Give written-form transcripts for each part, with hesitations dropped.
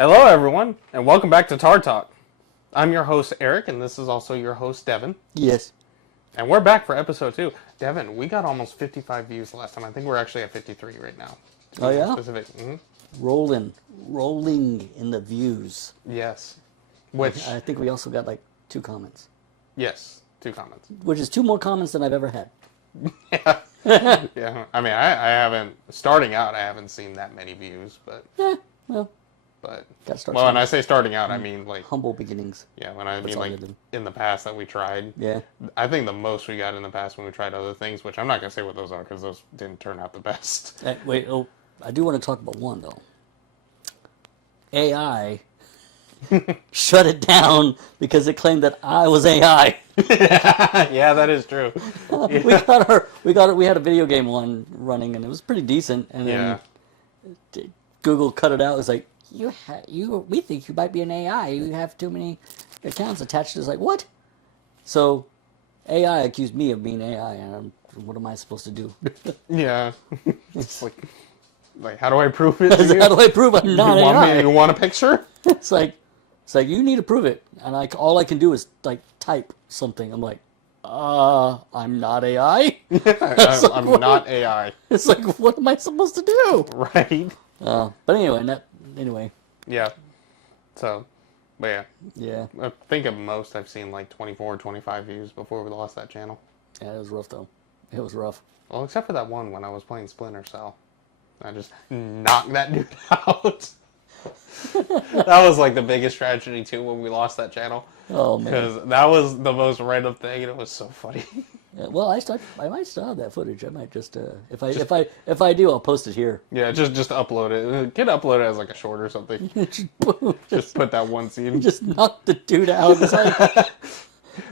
Hello, everyone, and welcome back to Tar Talk. I'm your host, Eric, and this is also your host, Devin. Yes. And we're back for episode 2. Devin, we got almost 55 views last time. I think we're actually at 53 right now. Oh, yeah? Specific. Mm-hmm. Rolling in the views. Yes. Which, I think we also got like 2 comments. yes, 2 comments. Which is 2 more comments than I've ever had. Yeah. Yeah. I mean, I haven't, starting out, I haven't seen that many views, but... Yeah, well... But, gotta start well, when I say starting out, I mean, like... humble beginnings. Yeah, when I That's mean, all like, you do. in the past that we tried. Yeah. I think the most we got in the past when we tried other things, which I'm not going to say what those are because those didn't turn out the best. Wait, I do want to talk about one, though. AI shut it down because it claimed that I was AI. Yeah, that is true. Yeah. We had a video game one running, and it was pretty decent, and then Google cut it out. It was like, we think you might be an AI. You have too many accounts attached. It's like, what? So, AI accused me of being AI, and what am I supposed to do? Yeah. It's like, how do I prove it to you? How do I prove I'm not AI? You want a picture? It's like you need to prove it, and all I can do is like type something. I'm like, I'm not AI. I'm not AI. It's like, what am I supposed to do? Right. But anyway. Yeah. So, but yeah. Yeah. I think at most I've seen like 24 or 25 views before we lost that channel. Yeah, it was rough though. It was rough. Well, except for that one when I was playing Splinter Cell. I just knocked that dude out. That was like the biggest tragedy too when we lost that channel. Oh man. Because that was the most random thing and it was so funny. Yeah, well, I might still have that footage. I might just if I do, I'll post it here. Yeah, just upload it. Get uploaded as like a short or something. Just put that one scene. Just knock the dude out. It's like...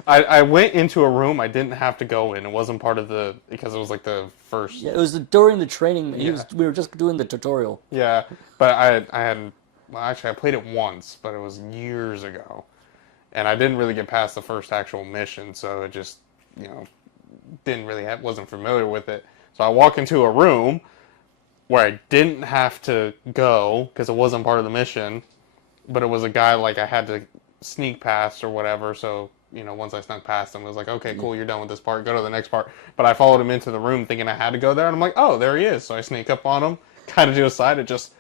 I went into a room I didn't have to go in. It wasn't part of because it was like the first. Yeah, it was during the training. Yeah. We were just doing the tutorial. Yeah, but I had. Well, actually, I played it once, but it was years ago, and I didn't really get past the first actual mission, so it just didn't really wasn't familiar with it. So I walk into a room where I didn't have to go because it wasn't part of the mission, but it was a guy like I had to sneak past or whatever. So once I snuck past him, it was like, okay, cool, you're done with this part. Go to the next part. But I followed him into the room thinking I had to go there, and I'm like, oh, there he is. So I sneak up on him, kind of to his side, and just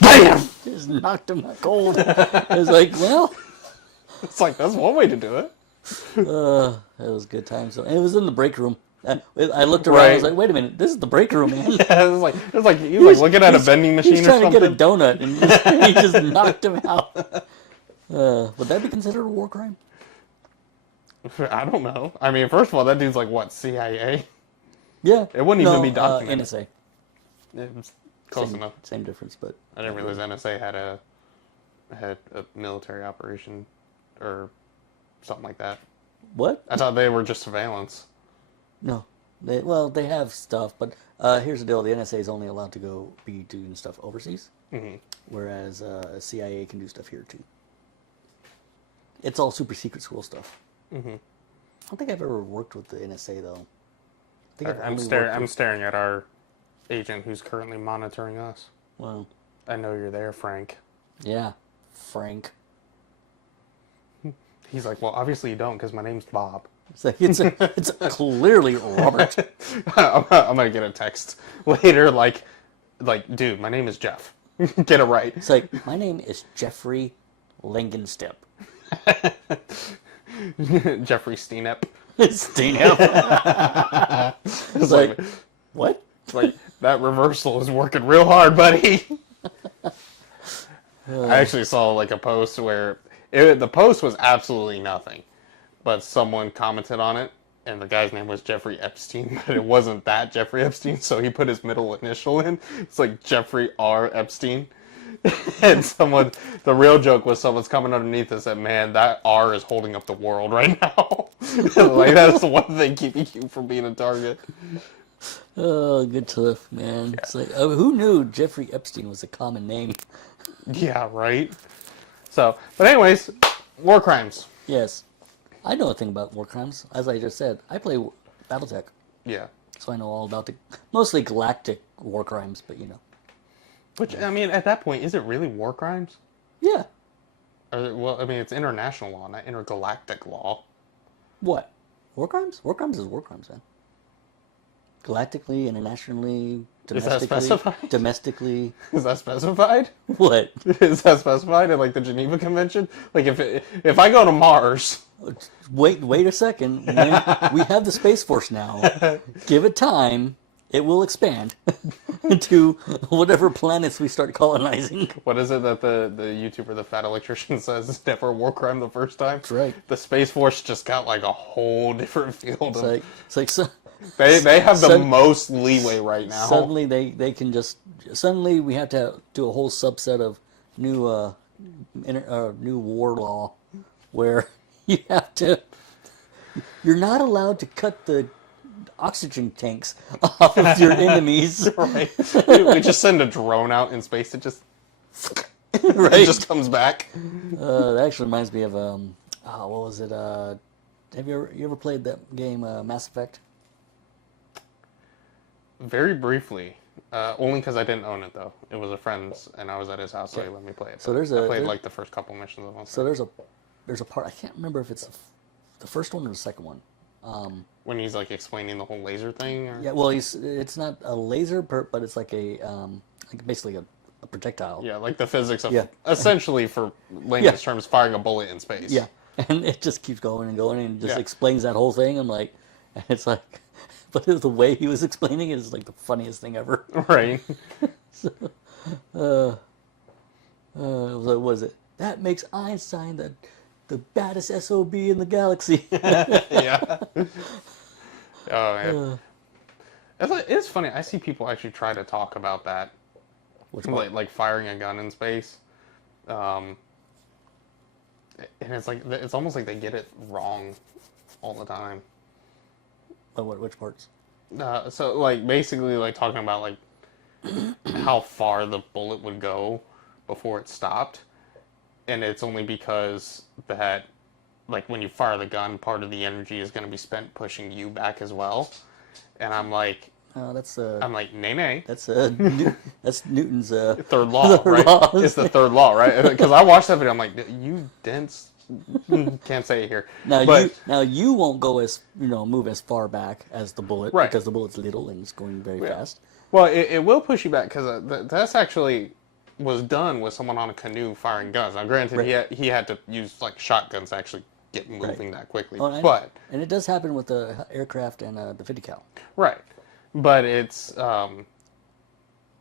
BAM! Just knocked him cold. It's like, well, it's like that's one way to do it. It was a good time. So, and it was in the break room. I looked around. I was like, wait a minute, this is the break room, man. Yeah, it was like he was looking at a vending machine or something. He's trying to get a donut, and he just knocked him out. Would that be considered a war crime? I don't know. I mean, first of all, that dude's like what, CIA? Yeah. It wouldn't even be documented. NSA. It was close enough. Same difference, but I didn't realize NSA had a military operation or something like that. What? I thought they were just surveillance. No. They have stuff, but here's the deal. The NSA is only allowed to be doing stuff overseas, whereas CIA can do stuff here, too. It's all super secret school stuff. I don't think I've ever worked with the NSA, though. I'm staring at our agent who's currently monitoring us. Wow. I know you're there, Frank. Yeah, Frank. He's like, well, obviously you don't, because my name's Bob. It's clearly Robert. I'm gonna get a text later, like, dude, my name is Jeff. Get it right. It's like, my name is Jeffrey Langenstep. Jeffrey Steenep. Steenep. It's like, what? It's like, that reversal is working real hard, buddy. I actually saw like a post where the post was absolutely nothing, but someone commented on it, and the guy's name was Jeffrey Epstein, but it wasn't that Jeffrey Epstein, so he put his middle initial in. It's like Jeffrey R. Epstein. And the real joke was someone's coming underneath and said, man, that R is holding up the world right now. Like, that's the one thing keeping you from being a target. Oh, good stuff, man. Yeah. It's like, who knew Jeffrey Epstein was a common name? Yeah, right? So, but anyways, war crimes. Yes. I know a thing about war crimes. As I just said, I play Battletech. Yeah. So I know all about mostly galactic war crimes, but Which, I mean, at that point, is it really war crimes? Yeah. Well, I mean, it's international law, not intergalactic law. What? War crimes? War crimes is war crimes, man. Galactically, internationally, Is that domestically, specified? domestically. Is that specified? What? Is that specified in like the Geneva Convention? Like if I go to Mars, Wait a second. Man. We have the Space Force now. Give it time. It will expand to whatever planets we start colonizing. what is it that the YouTuber, the fat electrician, says is never a war crime the first time? That's right. The Space Force just got like a whole different field. It's like so, They have the most leeway right now. suddenly they can just suddenly we have to do a whole subset of new new war law where you have to you're not allowed to cut the oxygen tanks off of your enemies. Right. We just send a drone out in space. It just Right. it just comes back. That actually reminds me of what was it? Have you ever played that game Mass Effect? Very briefly. Only because I didn't own it though. It was a friend's, and I was at his house, so he let me play it. So I played like the first couple missions of it. So there's a part I can't remember if it's the first one or the second one. When he's like explaining the whole laser thing. Or... Yeah, well, it's not a laser, but it's like basically a projectile. Yeah, like the physics of Yeah. essentially, for layman's terms, firing a bullet in space. Yeah, and it just keeps going and going and just Yeah. explains that whole thing. I'm like, and it's like, but the way he was explaining it is like the funniest thing ever. Right. What was it? That makes Einstein the baddest SOB in the galaxy. Yeah. Oh man. It's funny. I see people actually try to talk about that, Which part? like firing a gun in space. And it's like it's almost like they get it wrong all the time. Which parts? So like basically like talking about like how far the bullet would go before it stopped, and it's only because that like when you fire the gun, part of the energy is going to be spent pushing you back as well. And I'm like, nay. That's that's Newton's Third law, third right? law. It's the third law, right? Because I watched that video, I'm like, you dense. Can't say it here. Now you won't go move as far back as the bullet Right. because the bullet's little and it's going very fast. Well, it will push you back because that's actually was done with someone on a canoe firing guns. Now, granted, he had to use like shotguns to actually get moving that quickly. And it does happen with the aircraft and the 50 cal. Right, but it's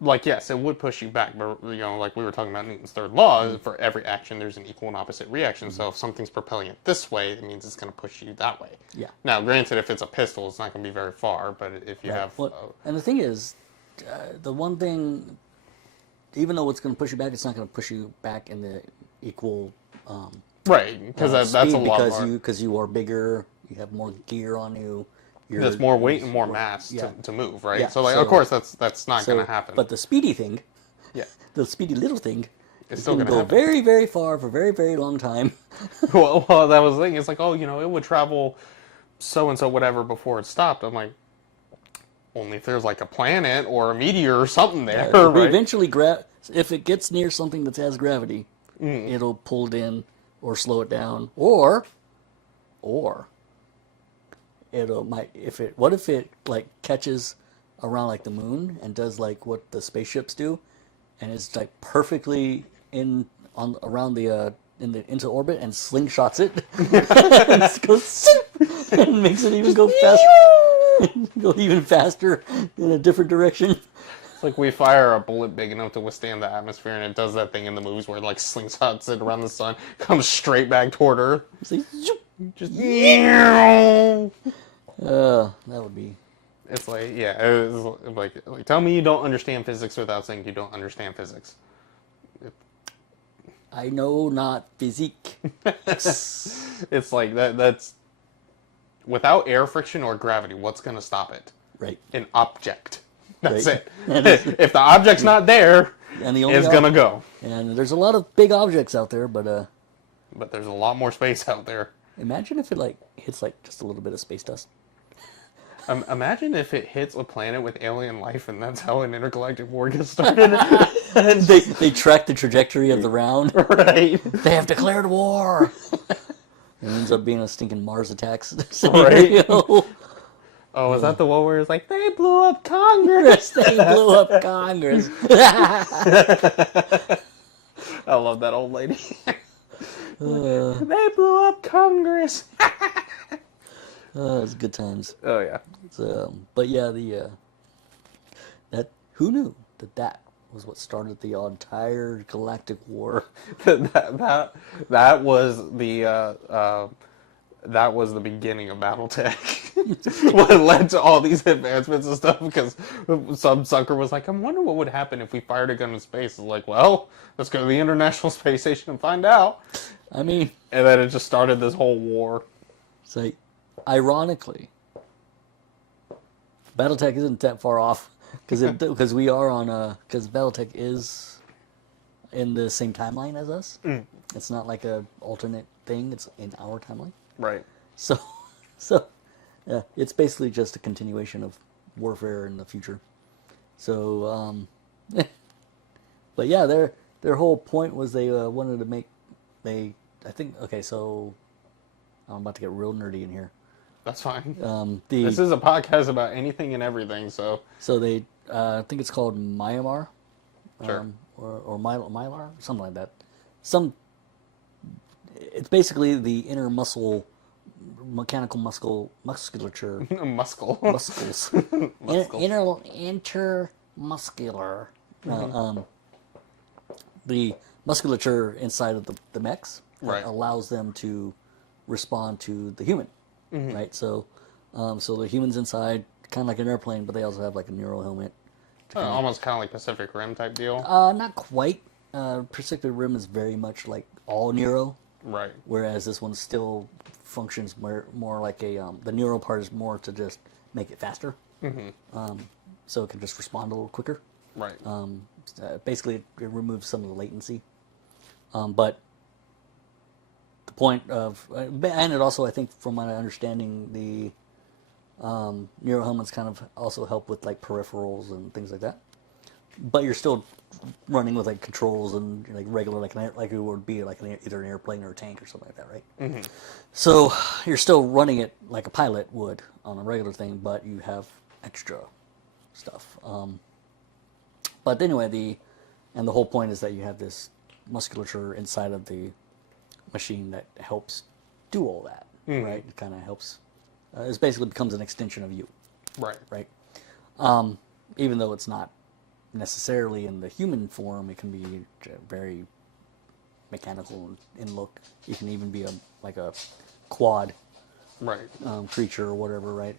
like yes, it would push you back, but like we were talking about Newton's third law, for every action there's an equal and opposite reaction. So if something's propelling it this way, it means it's going to push you that way. Yeah. Now, granted, if it's a pistol, it's not going to be very far, but if you have and the thing is, the one thing, even though it's going to push you back, it's not going to push you back in the equal right, because that's a lot more. Because you are bigger, you have more gear on you. There's more weight and more mass to move, right? Yeah, so of course that's not going to happen. But the speedy thing, the speedy little thing, it's is still going to going go to happen. very, very far for a very, very long time. well, that was the thing. It's like, it would travel so and so whatever before it stopped. I'm like, only if there's like a planet or a meteor or something there, right? Eventually, if it gets near something that has gravity, it'll pull it in or slow it down, or what if it like catches around like the moon and does like what the spaceships do, and it's like perfectly into orbit and slingshots it and it goes and makes it even go faster, go even faster in a different direction. It's like we fire a bullet big enough to withstand the atmosphere, and it does that thing in the movies where it like slingshots it around the sun, comes straight back toward Earth. See, Just that would be. It's like it's like tell me you don't understand physics without saying you don't understand physics. I know not physique. It's like that's without air friction or gravity, what's going to stop it? Right. An object. That's Right. it. If the object's not there, And it's going to go. And there's a lot of big objects out there, but there's a lot more space out there. imagine if it like hits like just a little bit of space dust. Imagine if it hits a planet with alien life, and that's how an intergalactic war gets started. They track the trajectory of the round. Right. They have declared war. It ends up being a stinking Mars attacks scenario. Oh, was that the one where it's like, they blew up Congress? They blew up Congress. I love that old lady. They blew up Congress. It's good times. Oh, yeah. But yeah, that who knew that was what started the entire galactic war. that was the beginning of BattleTech. What led to all these advancements and stuff, because some sucker was like, I wonder what would happen if we fired a gun in space. It's like, well, let's go to the International Space Station and find out. I mean, and then it just started this whole war. It's like, ironically, BattleTech isn't that far off, because we are on because BattleTech is in the same timeline as us. It's not like a alternate thing. It's in our timeline. Right. So yeah, it's basically just a continuation of warfare in the future. So, but yeah, their whole point was they wanted to make so I'm about to get real nerdy in here. That's fine. This is a podcast about anything and everything, so they I think it's called Myanmar, sure. or Mylar, something like that. It's basically the inner mechanical musculature. Muscles. Muscles. Intermuscular. The musculature inside of the mechs right. allows them to respond to the human, right? So the humans inside, kind of like an airplane, but they also have like a neural helmet. Almost kind of like Pacific Rim type deal. Not quite. Pacific Rim is very much like all neuro. Right. Whereas this one still functions more like the neural part is more to just make it faster. So it can just respond a little quicker. Right. Basically, it removes some of the latency. But the point of, and it also, I think, from my understanding, the neural helmets kind of also help with like peripherals and things like that. But you're still running with like controls and like regular, like it would be like either an airplane or a tank or something like that, right? So you're still running it like a pilot would on a regular thing, but you have extra stuff. But anyway, the whole point is that you have this musculature inside of the machine that helps do all that, right? It kind of helps. It basically becomes an extension of you, right? Right. Even though it's not necessarily in the human form, it can be very mechanical in look. It can even be a quad, right? Creature or whatever, right?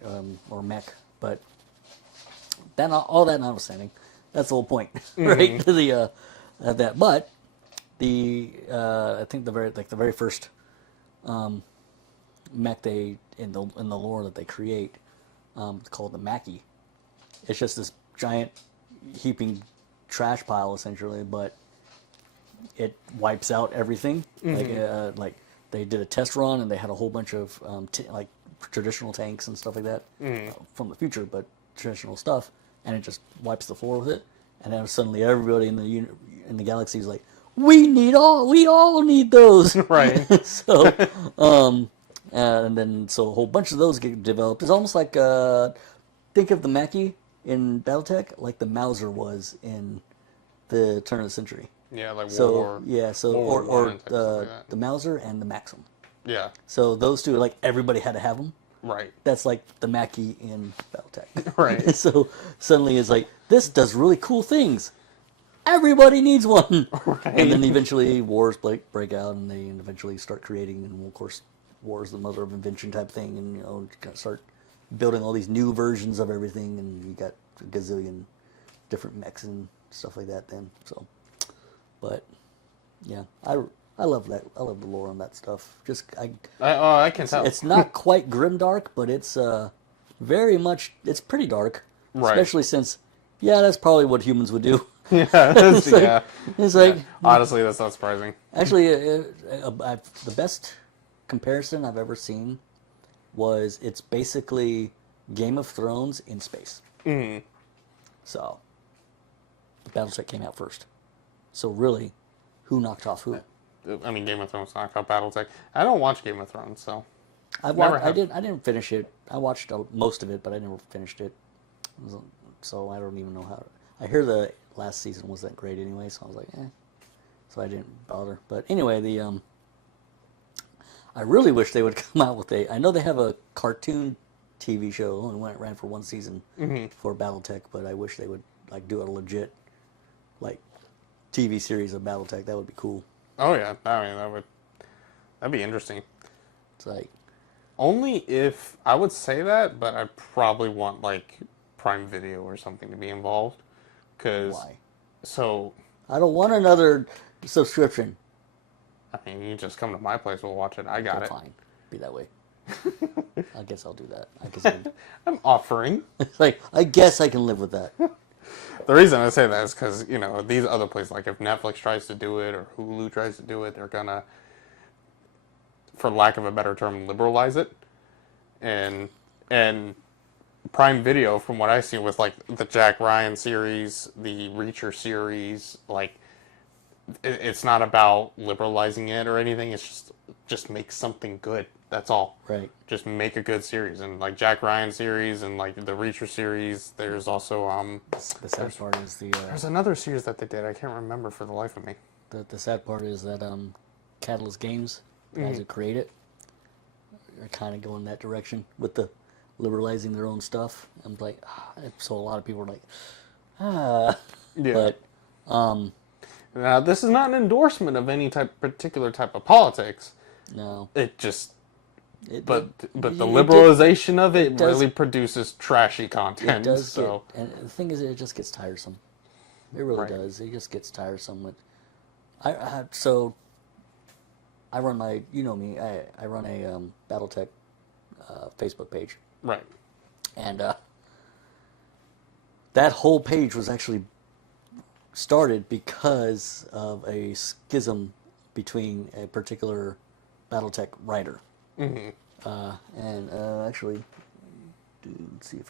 Or mech. But that all that notwithstanding, that's the whole point, right? That, but I think the very first mech they in the lore that they create, called the Mackie. It's just this giant heaping trash pile essentially, but it wipes out everything. Like they did a test run and they had a whole bunch of like traditional tanks and stuff like that from the future, but traditional stuff, and it just wipes the floor with it. And then suddenly everybody in the galaxy is like, we all need those, right? So, and then so a whole bunch of those get developed. It's almost like think of the Mackie in BattleTech like the Mauser was in the turn of the century. Yeah, like so, World War. Yeah, so World or like the Mauser and the Maxim. Yeah. So those two, like everybody had to have them. Right. That's like the Mackie in BattleTech. Right. So suddenly it's like, this does really cool things. Everybody needs one. Right. And then eventually wars break out, and they eventually start creating, and of course, war is the mother of invention type thing, and start building all these new versions of everything, and you got a gazillion different mechs and stuff like that then. So, but yeah, I love that. I love the lore on that stuff. I can tell. It's not quite grimdark, but it's very much. It's pretty dark, right? Especially since, that's probably what humans would do. Yeah, it's like honestly, that's not surprising. Actually, the best comparison I've ever seen was it's basically Game of Thrones in space. Mm. So, BattleTech came out first. So really, who knocked off who? I mean, Game of Thrones knocked out BattleTech. I don't watch Game of Thrones, so I didn't finish it. I watched most of it, but I never finished it. So I don't even know how. I hear the last season wasn't great anyway, so I was like, eh. So I didn't bother. But anyway, I really wish they would come out with I know they have a cartoon TV show and ran for one season for BattleTech, but I wish they would like do a legit like TV series of BattleTech. That would be cool. Oh yeah, I mean that'd be interesting. It's like only if I would say that, but I'd probably want like Prime Video or something to be involved. Why? So I don't want another subscription. I mean, you just come to my place, we'll watch it. I got it. Fine, be that way. I guess I'll do that. I guess I'm offering. it's like I guess I can live with that. The reason I say that is because these other places, like if Netflix tries to do it or Hulu tries to do it, they're gonna, for lack of a better term, liberalize it, and Prime Video, from what I see, with like the Jack Ryan series, the Reacher series, like it's not about liberalizing it or anything. It's just make something good. That's all. Right. Just make a good series, and like Jack Ryan series and like the Reacher series. There's also the sad part is there's another series that they did. I can't remember for the life of me. The sad part is that Catalyst Games, the guys who create it, are kind of going that direction with the liberalizing their own stuff. I'm like, so a lot of people are like, Yeah. But now this is not an endorsement of any particular type of politics. no. But the liberalization of it really produces trashy content. It does so. and the thing is, it just gets tiresome. It really does. It just gets tiresome. So I run my, me, I run a BattleTech Facebook page. Right. And that whole page was actually started because of a schism between a particular BattleTech writer. Mm-hmm. Actually, let's see if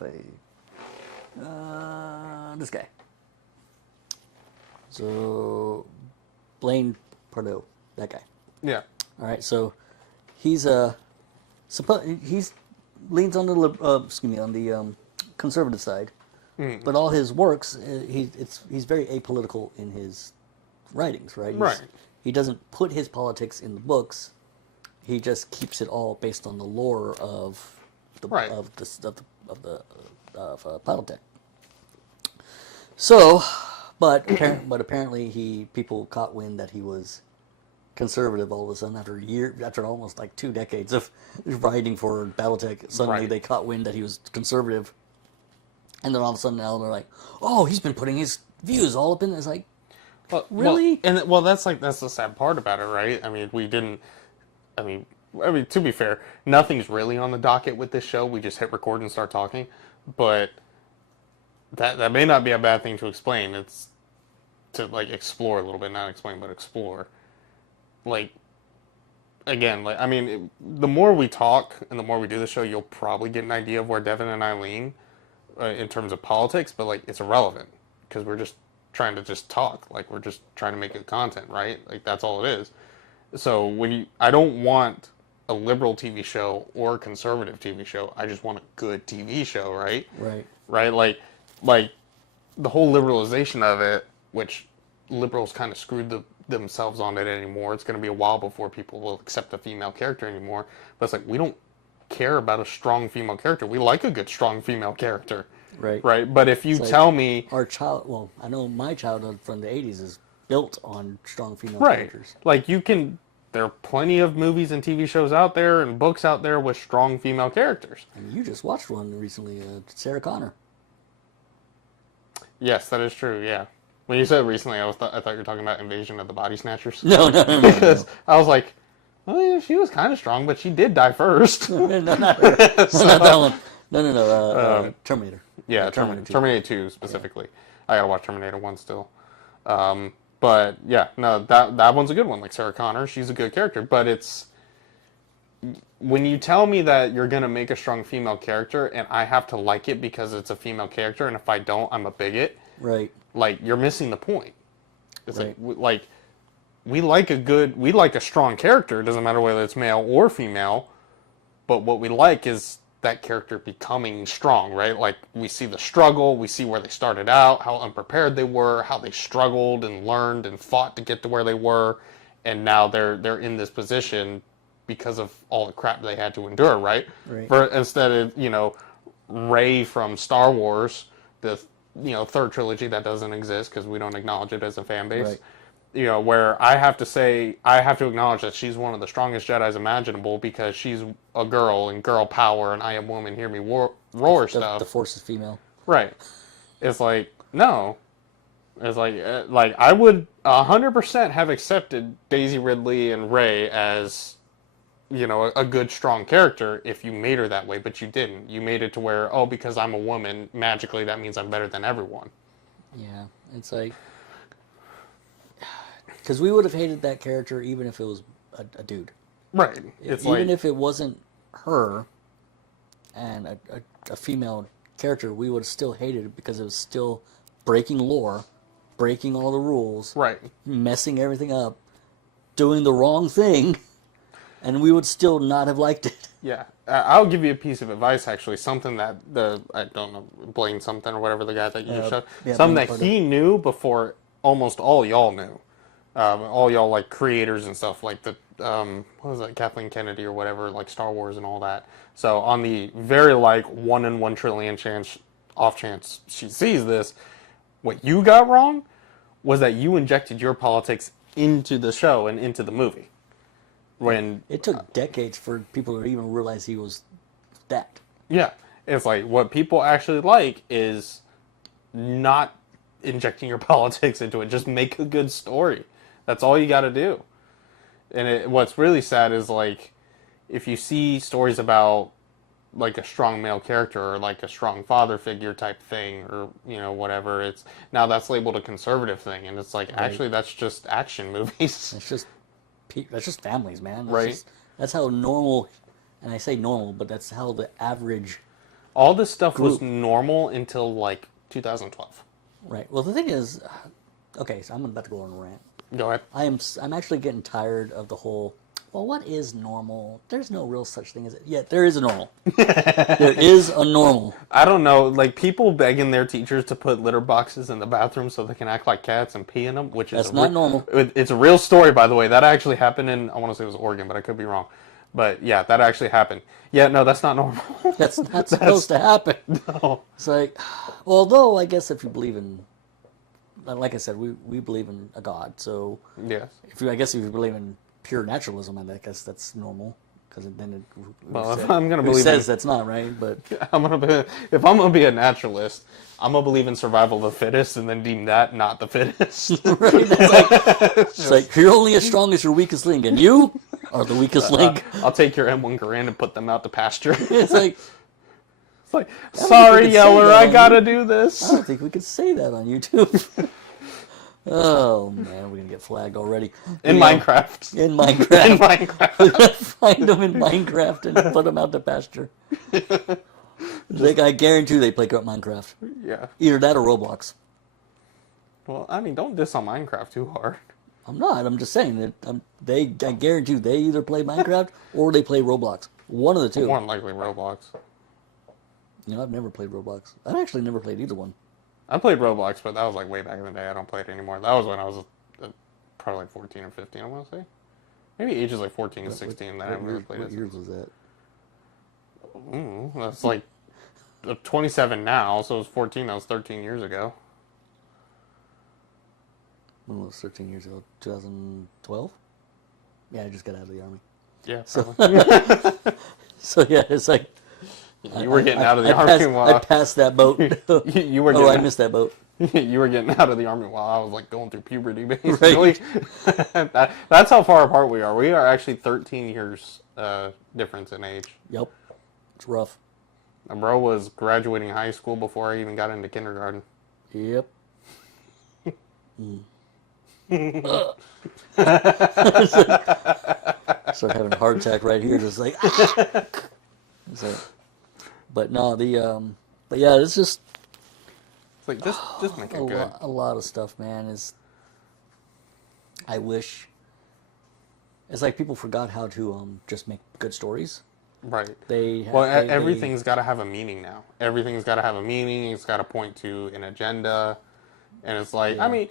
this guy. So, Blaine Pardo, that guy. Yeah. All right, so he's leans on the conservative side, but all his works he's very apolitical in his writings, right? He doesn't put his politics in the books. He just keeps it all based on the lore of the BattleTech. So, but apparently people caught wind that he was conservative all of a sudden after almost like 2 decades of writing for BattleTech. Suddenly they caught wind that he was conservative, and then all of a sudden now they're like, oh, he's been putting his views all up in this. Like, really? That's the sad part about it, right? I mean, I mean, to be fair, nothing's really on the docket with this show. We just hit record and start talking, but that may not be a bad thing to explain. It's to like explore a little bit, not explain, but explore. Like, again, like I mean, the more we talk and the more we do the show, you'll probably get an idea of where Devin and I lean in terms of politics. But like, it's irrelevant because we're just trying to just talk. Like, we're just trying to make good content, right? Like, that's all it is. So I don't want a liberal TV show or a conservative TV show. I just want a good TV show, right? Right. Like the whole liberalization of it, which liberals kind of screwed themselves on it anymore. It's going to be a while before people will accept a female character anymore. But it's like, we don't care about a strong female character. We like a good, strong female character. Right. But if you tell me I know my childhood from the 80s is built on strong female characters. Like there are plenty of movies and TV shows out there and books out there with strong female characters. And you just watched one recently, Sarah Connor. Yes, that is true. Yeah. When you said recently, I thought you were talking about Invasion of the Body Snatchers. No. Because I was like, well, yeah, she was kind of strong, but she did die first. No, not her. Not that one. No. Terminator. Yeah, Terminator 2 specifically. Yeah. I gotta watch Terminator 1 still. But yeah, no, that one's a good one. Like Sarah Connor, she's a good character, but it's when you tell me that you're gonna make a strong female character and I have to like it because it's a female character, and if I don't, I'm a bigot. Right. Like, you're missing the point. It's Right. like we like a strong character. It doesn't matter whether it's male or female, but what we like is that character becoming strong, right? Like, we see the struggle, we see where they started out, how unprepared they were, how they struggled and learned and fought to get to where they were, and now they're in this position because of all the crap they had to endure, right? Right. Instead of, Rey from Star Wars, the third trilogy that doesn't exist because we don't acknowledge it as a fan base. Right. Where I have to acknowledge that she's one of the strongest Jedis imaginable because she's a girl and girl power and I am woman, hear me roar stuff. The Force is female. Right. It's like, no. It's like I would 100% have accepted Daisy Ridley and Rey as, a good, strong character if you made her that way, but you didn't. You made it to where, because I'm a woman, magically that means I'm better than everyone. Yeah. It's like... Because we would have hated that character even if it was a dude. Right. Even if it wasn't her and a female character, we would have still hated it because it was still breaking lore, breaking all the rules, right, messing everything up, doing the wrong thing, and we would still not have liked it. Yeah. I'll give you a piece of advice, actually. Something that I don't know, Blaine something or whatever the guy that you just showed. Yeah, something that he knew before almost all y'all knew. All y'all, like, creators and stuff, like what was that, Kathleen Kennedy or whatever, like Star Wars and all that. So on the very, 1 in 1 trillion off chance she sees this, what you got wrong was that you injected your politics into the show and into the movie. When it took decades for people to even realize he was that. Yeah. It's like, what people actually like is not injecting your politics into it. Just make a good story. That's all you got to do. And what's really sad is, like, if you see stories about, like, a strong male character or, like, a strong father figure type thing or, whatever, it's now that's labeled a conservative thing. And it's like, right. Actually, that's just action movies. That's just families, man. Right. That's how normal, and I say normal, but that's how the average... All this stuff was normal until, like, 2012. Right. Well, the thing is... Okay, so I'm about to go on a rant. Go ahead. I'm actually getting tired of the whole, well, what is normal? There's no real such thing as it. Yeah, there is a normal. There is a normal. I don't know, like, people begging their teachers to put litter boxes in the bathroom so they can act like cats and pee in them, which is... That's not normal. It's a real story, by the way. That actually happened in, I want to say it was Oregon, but I could be wrong. But, yeah, that actually happened. Yeah, no, that's not normal. That's not supposed to happen. No. It's like, well, although I guess if you believe in... Like I said, we believe in a God, so Yes. if you believe in pure naturalism, I guess that's normal, because then if I'm gonna believe says that's not right, but if I'm gonna be a naturalist, I'm gonna believe in survival of the fittest, and then deem that not the fittest. right? It's like you're only as strong as your weakest link, and you are the weakest link. I'll take your M1 Garand and put them out to pasture. It's like, sorry, Yeller, I gotta do this. I don't think we could say that on YouTube. Oh man, we're gonna get flagged already. In Minecraft. In Minecraft. In Minecraft. We're gonna find them in Minecraft and put them out to pasture. Like, I guarantee they play Minecraft. Yeah. Either that or Roblox. Well, I mean, don't diss on Minecraft too hard. I'm not. I'm just saying that I guarantee they either play Minecraft or they play Roblox. One of the two. More than likely Roblox. I've never played Roblox. I've actually never played either one. I played Roblox, but that was like way back in the day. I don't play it anymore. That was when I was probably like 14 or 15, I want to say. Maybe ages like 14 and 16 that I never played it. What years was that? That's like 27 now, so it was 14. That was 13 years ago. When was 13 years ago? 2012? Yeah, I just got out of the army. Yeah. So yeah, it's like... You were getting out of the army while... I passed that boat. you were I missed that boat. You were getting out of the army while I was like going through puberty, basically. Right. That's how far apart we are. We are actually 13 years difference in age. Yep. It's rough. My bro was graduating high school before I even got into kindergarten. Yep. Start having a heart attack right here, just like, ah! So, but no, but yeah, it's just It's like, just make it good. a lot of stuff, man. I wish, it's like people forgot how to just make good stories. Right. They Well, everything's got to have a meaning now. Everything's got to have a meaning. It's got to point to an agenda. And it's like, I mean,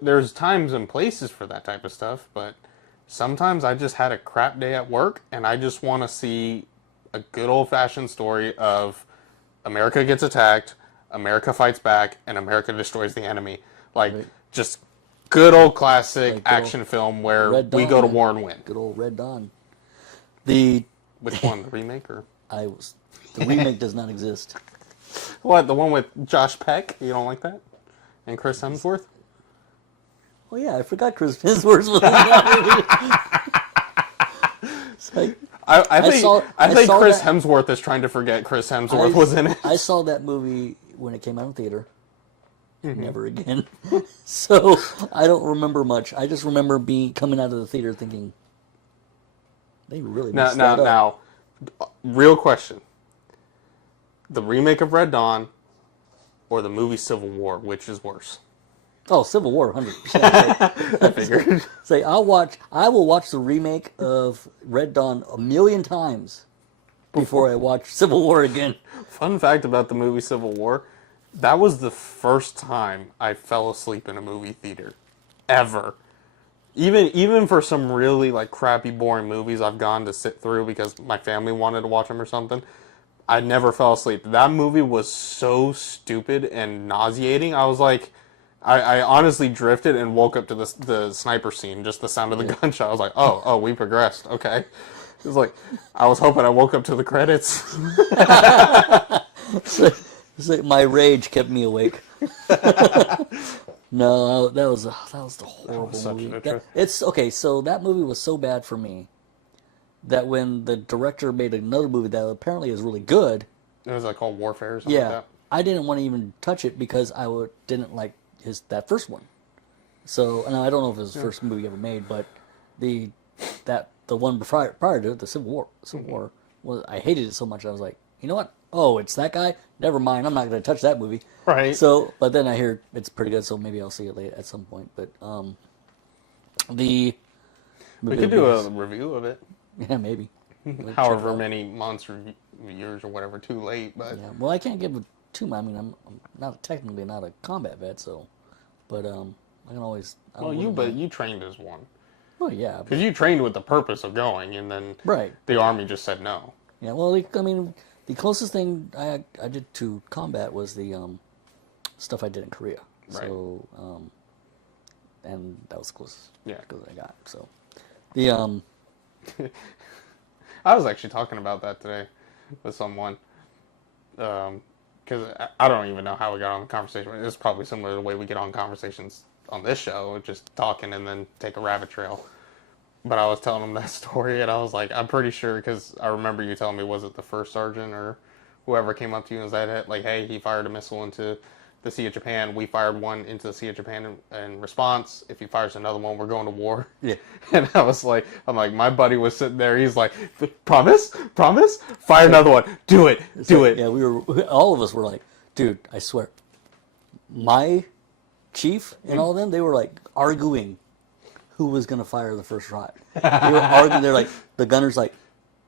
there's times and places for that type of stuff, but sometimes I just had a crap day at work, and I just want to see a good old-fashioned story of America gets attacked, America fights back, and America destroys the enemy. Like, just good old classic action film where we go to war and win. Good old Red Dawn. Which one, the remake or? The remake does not exist. What, the one with Josh Peck? You don't like that? And Chris Hemsworth? Oh yeah, I forgot Chris Hemsworth was in that movie. It's like, I think Chris Hemsworth is trying to forget Chris Hemsworth was in it. I saw that movie when it came out in theater. Never again. So I don't remember much. I just remember coming out of the theater thinking, they really messed that up. Now, real question. The remake of Red Dawn or the movie Civil War, which is worse? Oh, Civil War, 100%. I figured. Say, I will watch the remake of Red Dawn 1,000,000 times before I watch Civil War again. Fun fact about the movie Civil War, that was the first time I fell asleep in a movie theater. Ever. Even for some really like crappy, boring movies I've gone to sit through because my family wanted to watch them or something, I never fell asleep. That movie was so stupid and nauseating. I was like, I honestly drifted and woke up to the sniper scene, just the sound of the gunshot. I was like, oh, we progressed. Okay. It was like, I was hoping I woke up to the credits. It's like my rage kept me awake. No, that was the horrible movie. It's okay. So that movie was so bad for me that when the director made another movie that apparently is really good, it was like called Warfare or something like that. I didn't want to even touch it because didn't like that first one. So, and I don't know if it was the first movie he ever made, but the one prior to it, the Civil War was, I hated it so much. I was like, you know what? Oh, it's that guy? Never mind. I'm not going to touch that movie. Right. So, but then I hear it's pretty good, so maybe I'll see it later at some point. But we could do a review of it. Yeah, maybe. However many months or years or whatever, too late. But yeah, well, I can't give it too much. I mean, I'm not technically not a combat vet, so, but I can always. Well, you trained as one. Well, yeah. Because you trained with the purpose of going, and then the Army just said no. Yeah, well, I mean, the closest thing I did to combat was the stuff I did in Korea. Right. So, and that was the closest I got. So, I was actually talking about that today with someone. Because I don't even know how we got on the conversation. It's probably similar to the way we get on conversations on this show, just talking and then take a rabbit trail. But I was telling him that story, and I was like, I'm pretty sure, because I remember you telling me, was it the first sergeant or whoever came up to you and said, like, hey, he fired a missile into the Sea of Japan. We fired one into the Sea of Japan in response. If he fires another one, we're going to war. Yeah. And I'm like, my buddy was sitting there. He's like, promise, fire another one. Do it. Yeah, all of us were like, dude, I swear, my chief and all of them, they were like arguing who was going to fire the first shot. They were arguing. They're like, the gunner's like,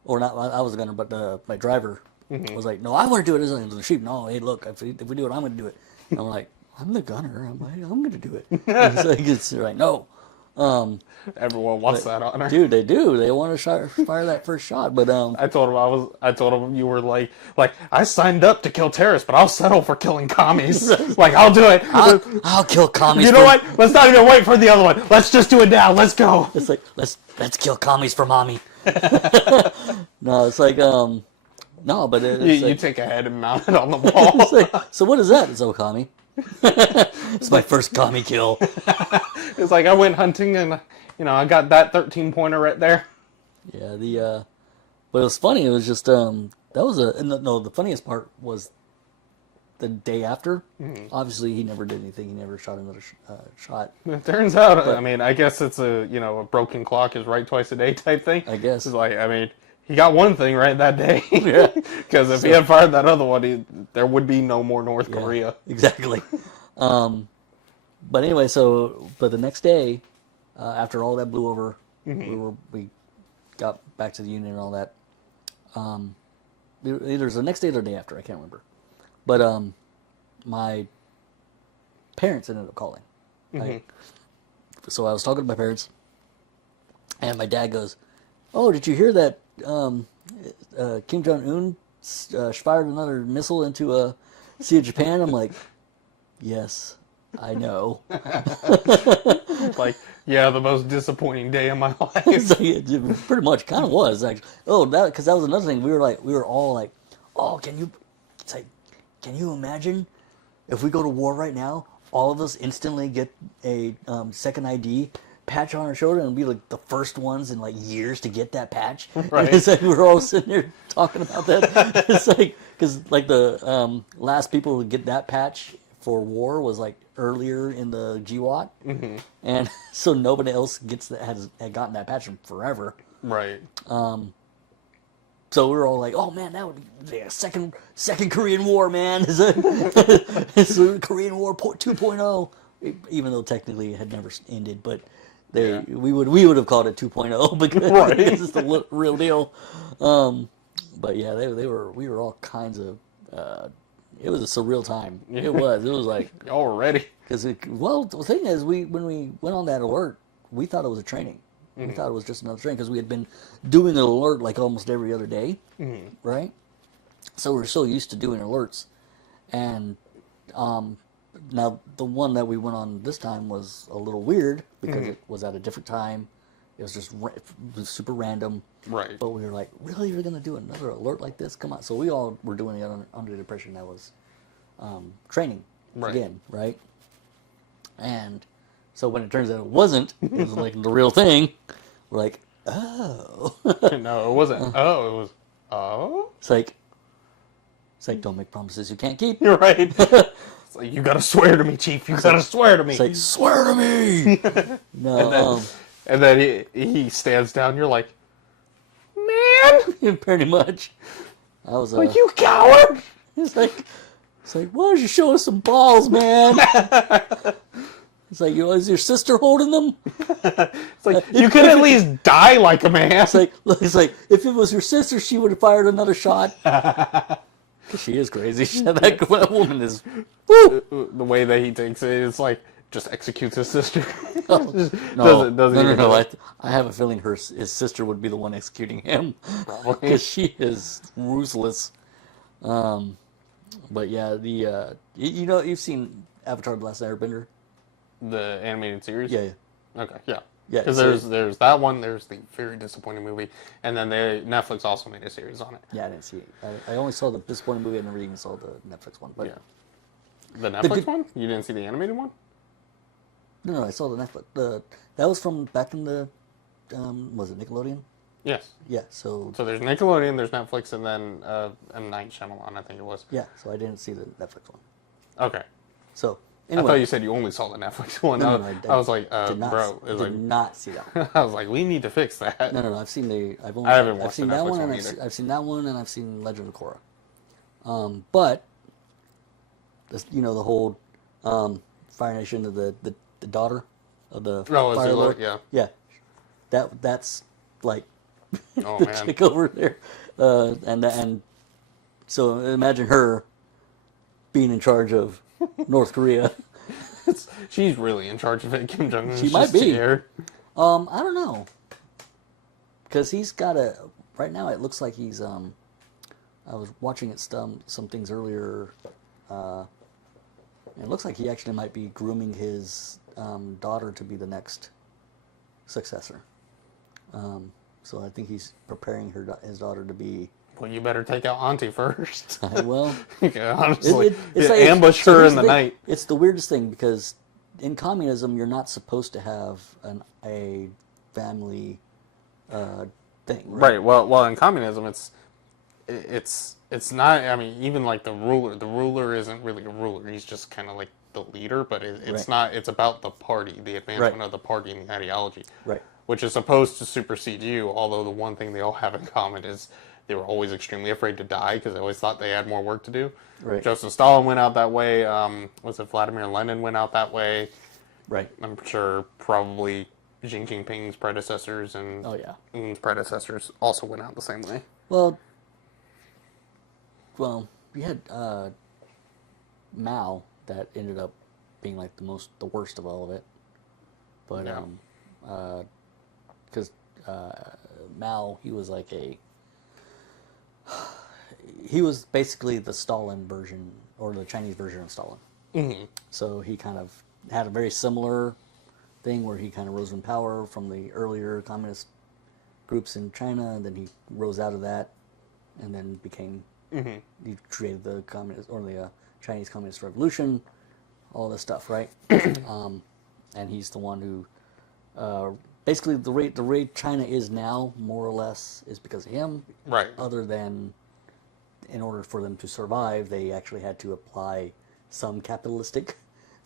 or not, I was a gunner, but my driver was like, no, I want to do it. As the chief, no, hey, look, if we do it, I'm going to do it. And I'm like, I'm the gunner. I'm going to do it. It's like, no. Everyone wants that honor. Dude, they do. They want to fire that first shot. But I told him you were like I signed up to kill terrorists, but I'll settle for killing commies. Like, I'll do it. I'll kill commies. You know what? Let's not even wait for the other one. Let's just do it now. Let's go. It's like let's kill commies for mommy. No, it's like no, but you take a head and mount it on the wall. It's like, so what is that? It's commie. It's my first commie kill. It's like I went hunting and I got that 13-pointer right there. Yeah, but it was funny. It was just the funniest part was the day after. Obviously, he never did anything. He never shot another shot. It turns out, But- I mean, I guess it's a a broken clock is right twice a day type thing. I guess. It's like, I mean, he got one thing right that day. Yeah. Because if he had fired that other one, there would be no more North Yeah, Korea. exactly. But anyway, but the next day, after all that blew over, we got back to the Union and all that. Either it was the next day or the day after, I can't remember. But my parents ended up calling. Right? So I was talking to my parents, and my dad goes, "Oh, did you hear that Kim Jong-un fired another missile into a Sea of Japan?" I'm like, "Yes, I know." Like, yeah, the most disappointing day of my life. It's like, it pretty much kind of was actually. Oh, because that was another thing. We were all like, "Oh, it's like, can you imagine if we go to war right now? All of us instantly get a second ID patch on our shoulder and be like the first ones in like years to get that patch." Right. And it's like we're all sitting there talking about that. It's like because like the last people to get that patch for war was like earlier in the GWAT, and so nobody else had gotten that patch in forever. Right. So we were all like, "Oh man, that would be a second Korean War, man." It's a Korean War 2.0, even though technically it had never ended. But we would have called it 2.0 because Right. it's the real deal. But yeah, we were all kinds of. It was a surreal time. It was like Y'all were ready. because the thing is, when we went on that alert, we thought it was a training. We thought it was just another training because we had been doing an alert like almost every other day, right? So we're so used to doing alerts, and now the one that we went on this time was a little weird because it was at a different time. It was just it was super random. Right. But we were like, really, you're going to do another alert like this? Come on. So we all were doing it under the impression that was training again, right? And so when it turns out it wasn't, it was like the real thing, we're like, oh. No, it wasn't. Oh, it was. Oh? It's like, don't make promises you can't keep. You're right. It's like, you gotta swear to me, Chief. You gotta swear to me. It's like, swear to me! No, And then he stands down. You're like, man, pretty much. I was like, you coward. It's like, why don't you show us some balls, man? It's like, is your sister holding them? It's like, you could at least die like a man. It's like, if it was your sister, she would have fired another shot. 'Cause she is crazy. That woman is. Woo! The way that he takes it, it's like, just executes his sister. No, no. I have a feeling his sister would be the one executing him. Because she is ruthless. But yeah, you've seen Avatar: The Last Airbender? The animated series? Yeah. Okay, yeah. Yeah, Because so- there's that one, there's the very disappointing movie, and then Netflix also made a series on it. Yeah, I didn't see it. I only saw the disappointing movie. I never even saw the Netflix one. But Yeah. The Netflix one? You didn't see the animated one? No, I saw the Netflix. That was from back in the, was it Nickelodeon? Yes. Yeah, so So there's Nickelodeon, there's Netflix, and then M. Night Shyamalan, I think it was. yeah, so I didn't see the Netflix one. Okay. So I anyway, thought you said you only saw the Netflix one. No, I was like, did not, bro, it was did not see that one. I was like, we need to fix that. No, I've seen I haven't watched I've seen the that Netflix one, and one either. I've seen that one, and I've seen Legend of Korra. But the whole Fire Nation of the daughter of the Oh, Fire Lord. yeah. That's like Oh, the man. chick over there, and so imagine her being in charge of North Korea. She's really in charge of it. Kim Jong-un. She might be. Scared. I don't know, because he's got right now. It looks like he's. I was watching some things earlier. It looks like he actually might be grooming his daughter to be the next successor. So I think he's preparing his daughter to be. Well, you better take out Auntie first. Well, Honestly, it's like, ambush so her here's in the thing. night. It's the weirdest thing because in communism, you're not supposed to have a family thing, right? Right. Well, in communism, it's not. I mean, even like the ruler isn't really a ruler. He's just kind of like the leader, but it's Right. not. It's about the party, the advancement Right. of the party and the ideology, Right. which is supposed to supersede you. Although the one thing they all have in common is they were always extremely afraid to die because they always thought they had more work to do. Right. Joseph Stalin went out that way. Was it Vladimir Lenin went out that way? Right. I'm sure probably Xi Jinping's predecessors and Oh yeah. Un's predecessors also went out the same way. Well, we had Mao that ended up being like the worst of all of it. But Yeah. because Mao, he was basically the Stalin version or the Chinese version of Stalin. Mm-hmm. So he kind of had a very similar thing where he kind of rose in power from the earlier communist groups in China, and then he rose out of that, and then became he created the communist or the Chinese Communist Revolution, all this stuff, right? And he's the one who basically the rate China is now, more or less, is because of him. Right. Other than, in order for them to survive, they actually had to apply some capitalistic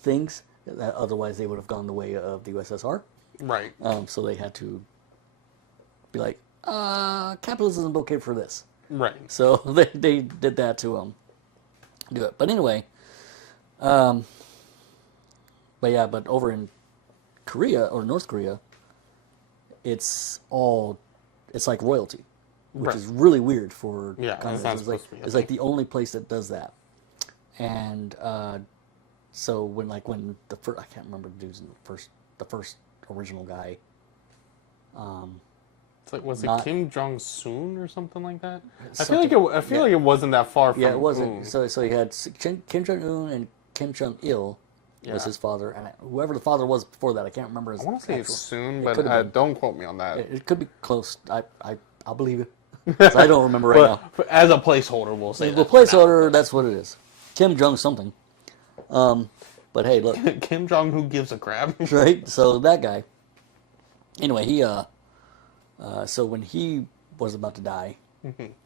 things. Otherwise, they would have gone the way of the USSR. Right. So they had to be like, capitalism isn't okay for this. Right. So they did that to do it. But anyway, but over in Korea or North Korea, it's like royalty, which Right. is really weird for Yeah, that's communism. not It's like, supposed to be a it's like thing. the only place that does that. And so when the first, I can't remember the dude's the first original guy. It's like, was it Not- Kim Jong Un or something like that? I Something- feel like it wasn't that far from. Yeah, it wasn't. Un. So he had Kim Jong Un and Kim Jong Il Yeah. was his father, and whoever the father was before that, I can't remember his. I want to say actual, it's soon, it but could've been. don't quote me on that. It could be close. I'll believe you. 'Cause I don't remember right now. But as a placeholder, we'll say The that for now. placeholder, that's what it is. Kim Jong something. But hey, look, Kim Jong, who gives a crap? right? So that guy. Anyway, he so when he was about to die,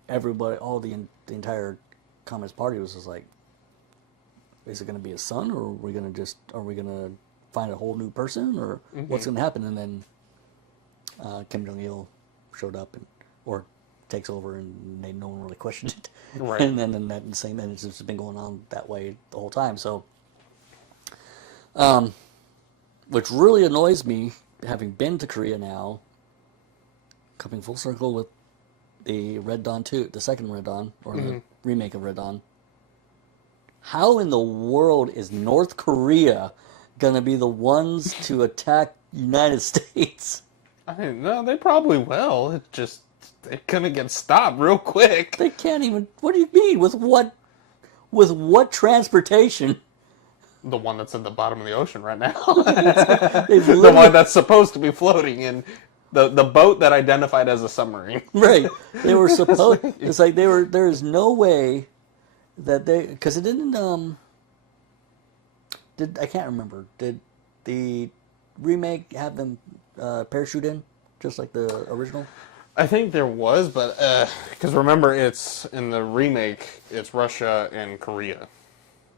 everybody, the entire Communist Party was just like, is it going to be his son, or are we going to find a whole new person, or what's going to happen? And then Kim Jong Il showed up or takes over, and no one really questioned it. Right. And then it's just been going on that way the whole time. So, which really annoys me, having been to Korea now, coming full circle with the Red Dawn 2, the second Red Dawn, or the remake of Red Dawn. How in the world is North Korea gonna be the ones to attack United States? I don't know. They probably will. They're gonna get stopped real quick. They can't even. What do you mean? With what? With what transportation? The one that's at the bottom of the ocean right now. They've The literally- one that's supposed to be floating in the boat that identified as a submarine. Right. They were supposed. It's like they were. There is no way that they, because it didn't. I can't remember. Did the remake have them parachute in just like the original? I think there was, but because remember, it's in the remake. It's Russia and Korea.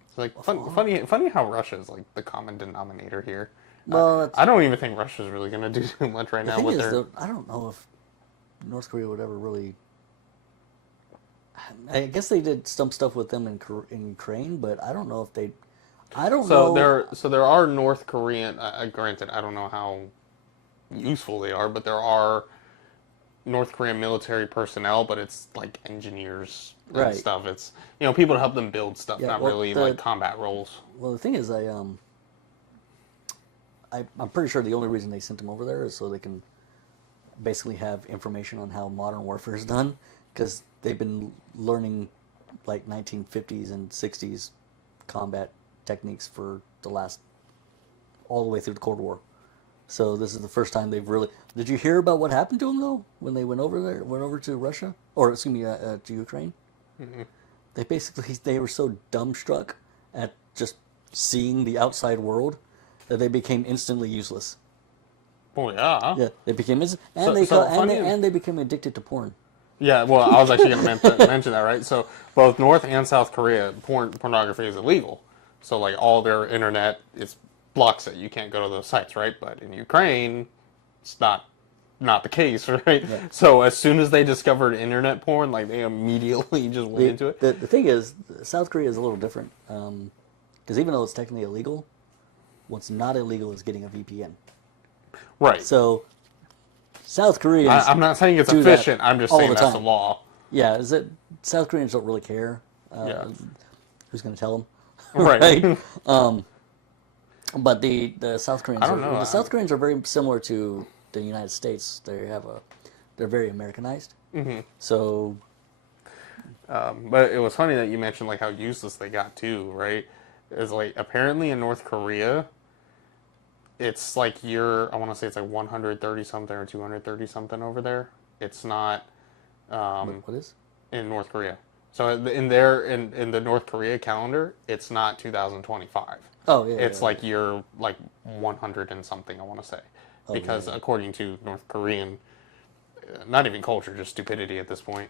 It's like funny how Russia is like the common denominator here. Well, I don't even think Russia's really going to do too much right the now thing with is, their. though, I don't know if North Korea would ever really. I guess they did some stuff with them in Ukraine, but I don't know if they. I don't know. There are North Korean. Granted, I don't know how useful they are, but there are North Korean military personnel. But it's like engineers and Right. stuff. It's people to help them build stuff, Yeah, not well, really like combat roles. Well, the thing is, I'm pretty sure the only reason they sent them over there is so they can basically have information on how modern warfare is done, because they've been learning like 1950s and 60s combat techniques for the last all the way through the Cold War. So this is the first time they've really. Did you hear about what happened to them though when they went over to Russia, or excuse me, to Ukraine? They were so dumbstruck at just seeing the outside world that they became instantly useless. Oh yeah. Yeah, they became and So- they so got- funny- and they became addicted to porn. Yeah, well, I was actually going to mention that, right? So both North and South Korea, pornography is illegal. So like all their internet is blocks it. You can't go to those sites, right? But in Ukraine, it's not the case, right? Yeah. So as soon as they discovered internet porn, like they immediately just went into it. The thing is, South Korea is a little different. Because even though it's technically illegal, what's not illegal is getting a VPN. Right. So South Koreans. I'm not saying it's do that efficient. I'm just all saying the that's the time. law. Yeah, is it South Koreans don't really care. Yeah. Who's going to tell them? Right. But the South Koreans. I don't know. The South Koreans are very similar to the United States. They're very Americanized. Mm-hmm. So. But it was funny that you mentioned like how useless they got too, right? It's like apparently in North Korea, it's like I want to say it's like 130 something or 230 something over there. It's not. What is? In North Korea? So in the North Korea calendar, it's not 2025. Oh yeah. It's like you're like 100 and something. I want to say, because according to North Korean, not even culture, just stupidity at this point.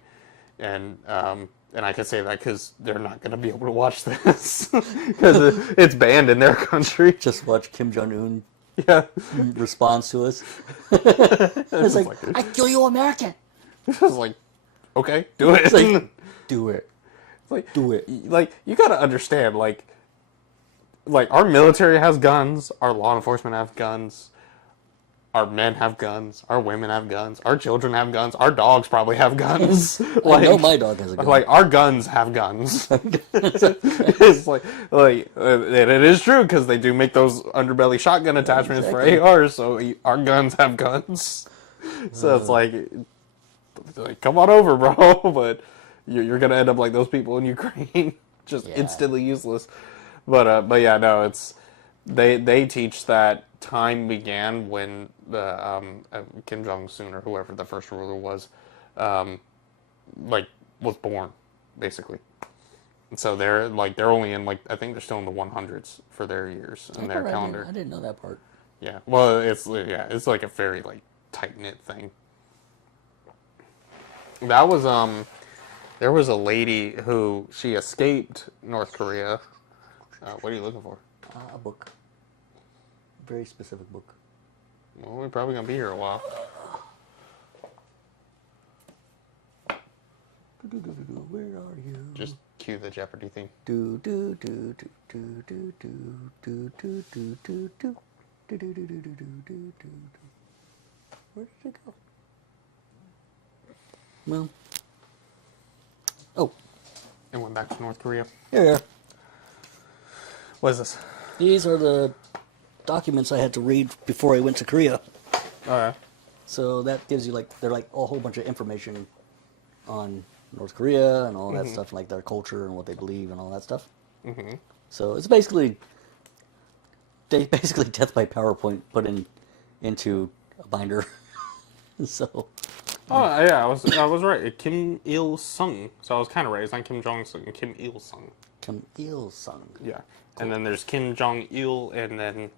And I can say that because they're not going to be able to watch this because it's banned in their country. Just watch Kim Jong Un. Yeah, Responds to us. It's like, I kill you, American. It's like, okay, do it. It's like, do it. Like, do it. Like, you got to understand, like our military has guns, our law enforcement have guns. Our men have guns. Our women have guns. Our children have guns. Our dogs probably have guns. I know my dog has a gun. Like our guns have guns. It's like, and it is true because they do make those underbelly shotgun attachments for ARs. So our guns have guns. So it's like, come on over, bro. But you're gonna end up like those people in Ukraine, just instantly useless. But yeah, no, it's they teach that time began when the Kim Jong Un or whoever the first ruler was, was born, basically. And so they're only in I think they're still in the 100s for their years in their calendar. I didn't know that part. Yeah, well, it's like a very tight knit thing. That was there was a lady who she escaped North Korea. What are you looking for? A book. Very specific book. Well, we're probably gonna be here a while. Where are you? Just cue the Jeopardy theme. Do do do do do do do do do do do do do do do do do do do. Where did it go? Well. Oh. It went back to North Korea. Here. What is this? These are the documents I had to read before I went to Korea. Oh yeah. So that gives you they're a whole bunch of information on North Korea and all that stuff, like their culture and what they believe and all that stuff. Mm-hmm. So it's basically death by PowerPoint put into a binder. So. Oh yeah, I was right. Kim Il Sung. So I was kind of right. It's not Kim Jong Sung. Kim Il Sung. Kim Il Sung. Yeah. Cool. And then there's Kim Jong Il, and then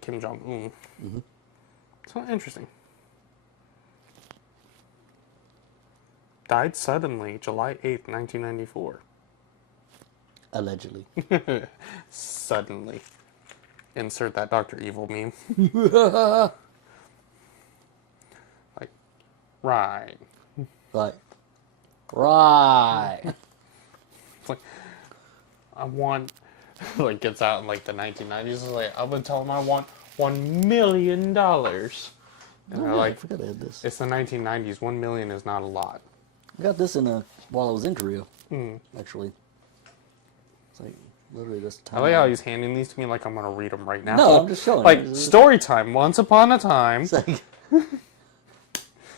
Kim Jong Un. Mm-hmm. So interesting. Died suddenly, July 8th, 1994. Allegedly. Suddenly. Insert that Dr. Evil meme. Right. Right. It's like, I want, gets out in the 1990s. It's like, I'm gonna tell them I want $1 million. And they're I forgot I had this. It's the 1990s. 1 million is not a lot. I got this while I was in Korea. Actually. It's literally this time. I like how he's handing these to me like I'm gonna read them right now. No, I'm just showing. Story time. Once upon a time.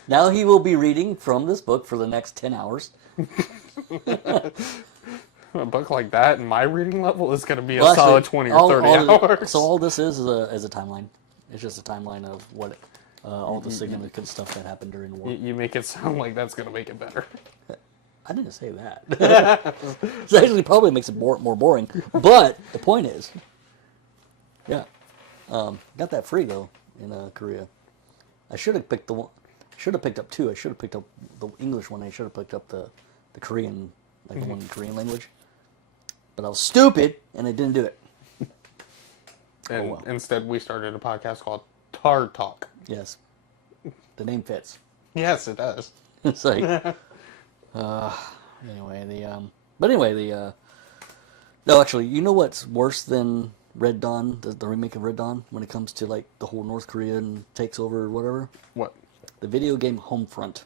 Now he will be reading from this book for the next 10 hours. A book like that, and my reading level is going to be a solid 20 or 30 hours. So all this is a timeline. It's just a timeline of what all the significant stuff that happened during the war. You make it sound like that's going to make it better. I didn't say that. It actually probably makes it more boring. But the point is, got that free though in Korea. I should have picked the one. Should have picked up two. I should have picked up the English one. I should have picked up the Korean, like the one in Korean language. But I was stupid, and I didn't do it. And instead, we started a podcast called Tar Talk. Yes. The name fits. Yes, it does. It's like, no, actually, you know what's worse than Red Dawn, the remake of Red Dawn, when it comes to like the whole North Korean takes over or whatever? What? The video game Homefront.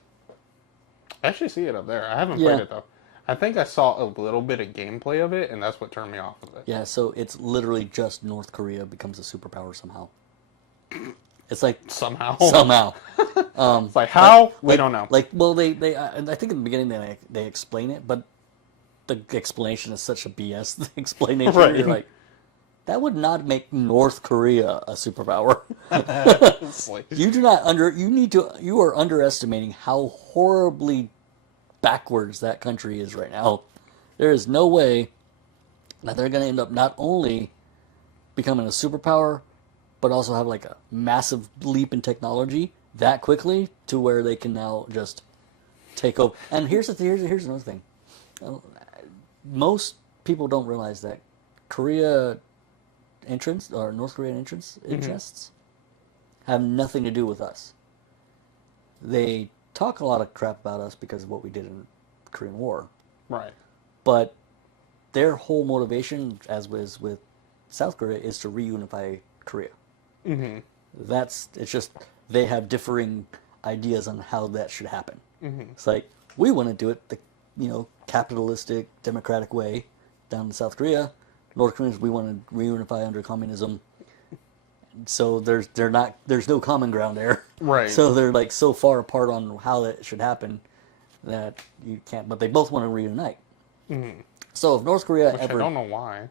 I actually see it up there. I haven't played it though. I think I saw a little bit of gameplay of it, and that's what turned me off of it. Yeah, so it's literally just North Korea becomes a superpower somehow. It's like Somehow. It's like how? We don't know. Like, well, I think in the beginning they explain it, but the explanation is such a BS explanation. Right. You're like, that would not make North Korea a superpower. Like, You are underestimating how horribly backwards that country is right now. There is no way that they're going to end up not only becoming a superpower, but also have like a massive leap in technology that quickly to where they can now just take over. And here's another thing. Most people don't realize that North Korean interests have nothing to do with us. They talk a lot of crap about us because of what we did in the Korean War. right. But their whole motivation, as was with South Korea, is to reunify Korea. Mm-hmm. It's just they have differing ideas on how that should happen. Mm-hmm. It's like, we want to do it the capitalistic, democratic way down in South Korea. North Koreans, we want to reunify under communism. So there's no common ground there. Right. So they're like so far apart on how that should happen that you can't. But they both want to reunite. Mm-hmm. So if North Korea Which I don't know why.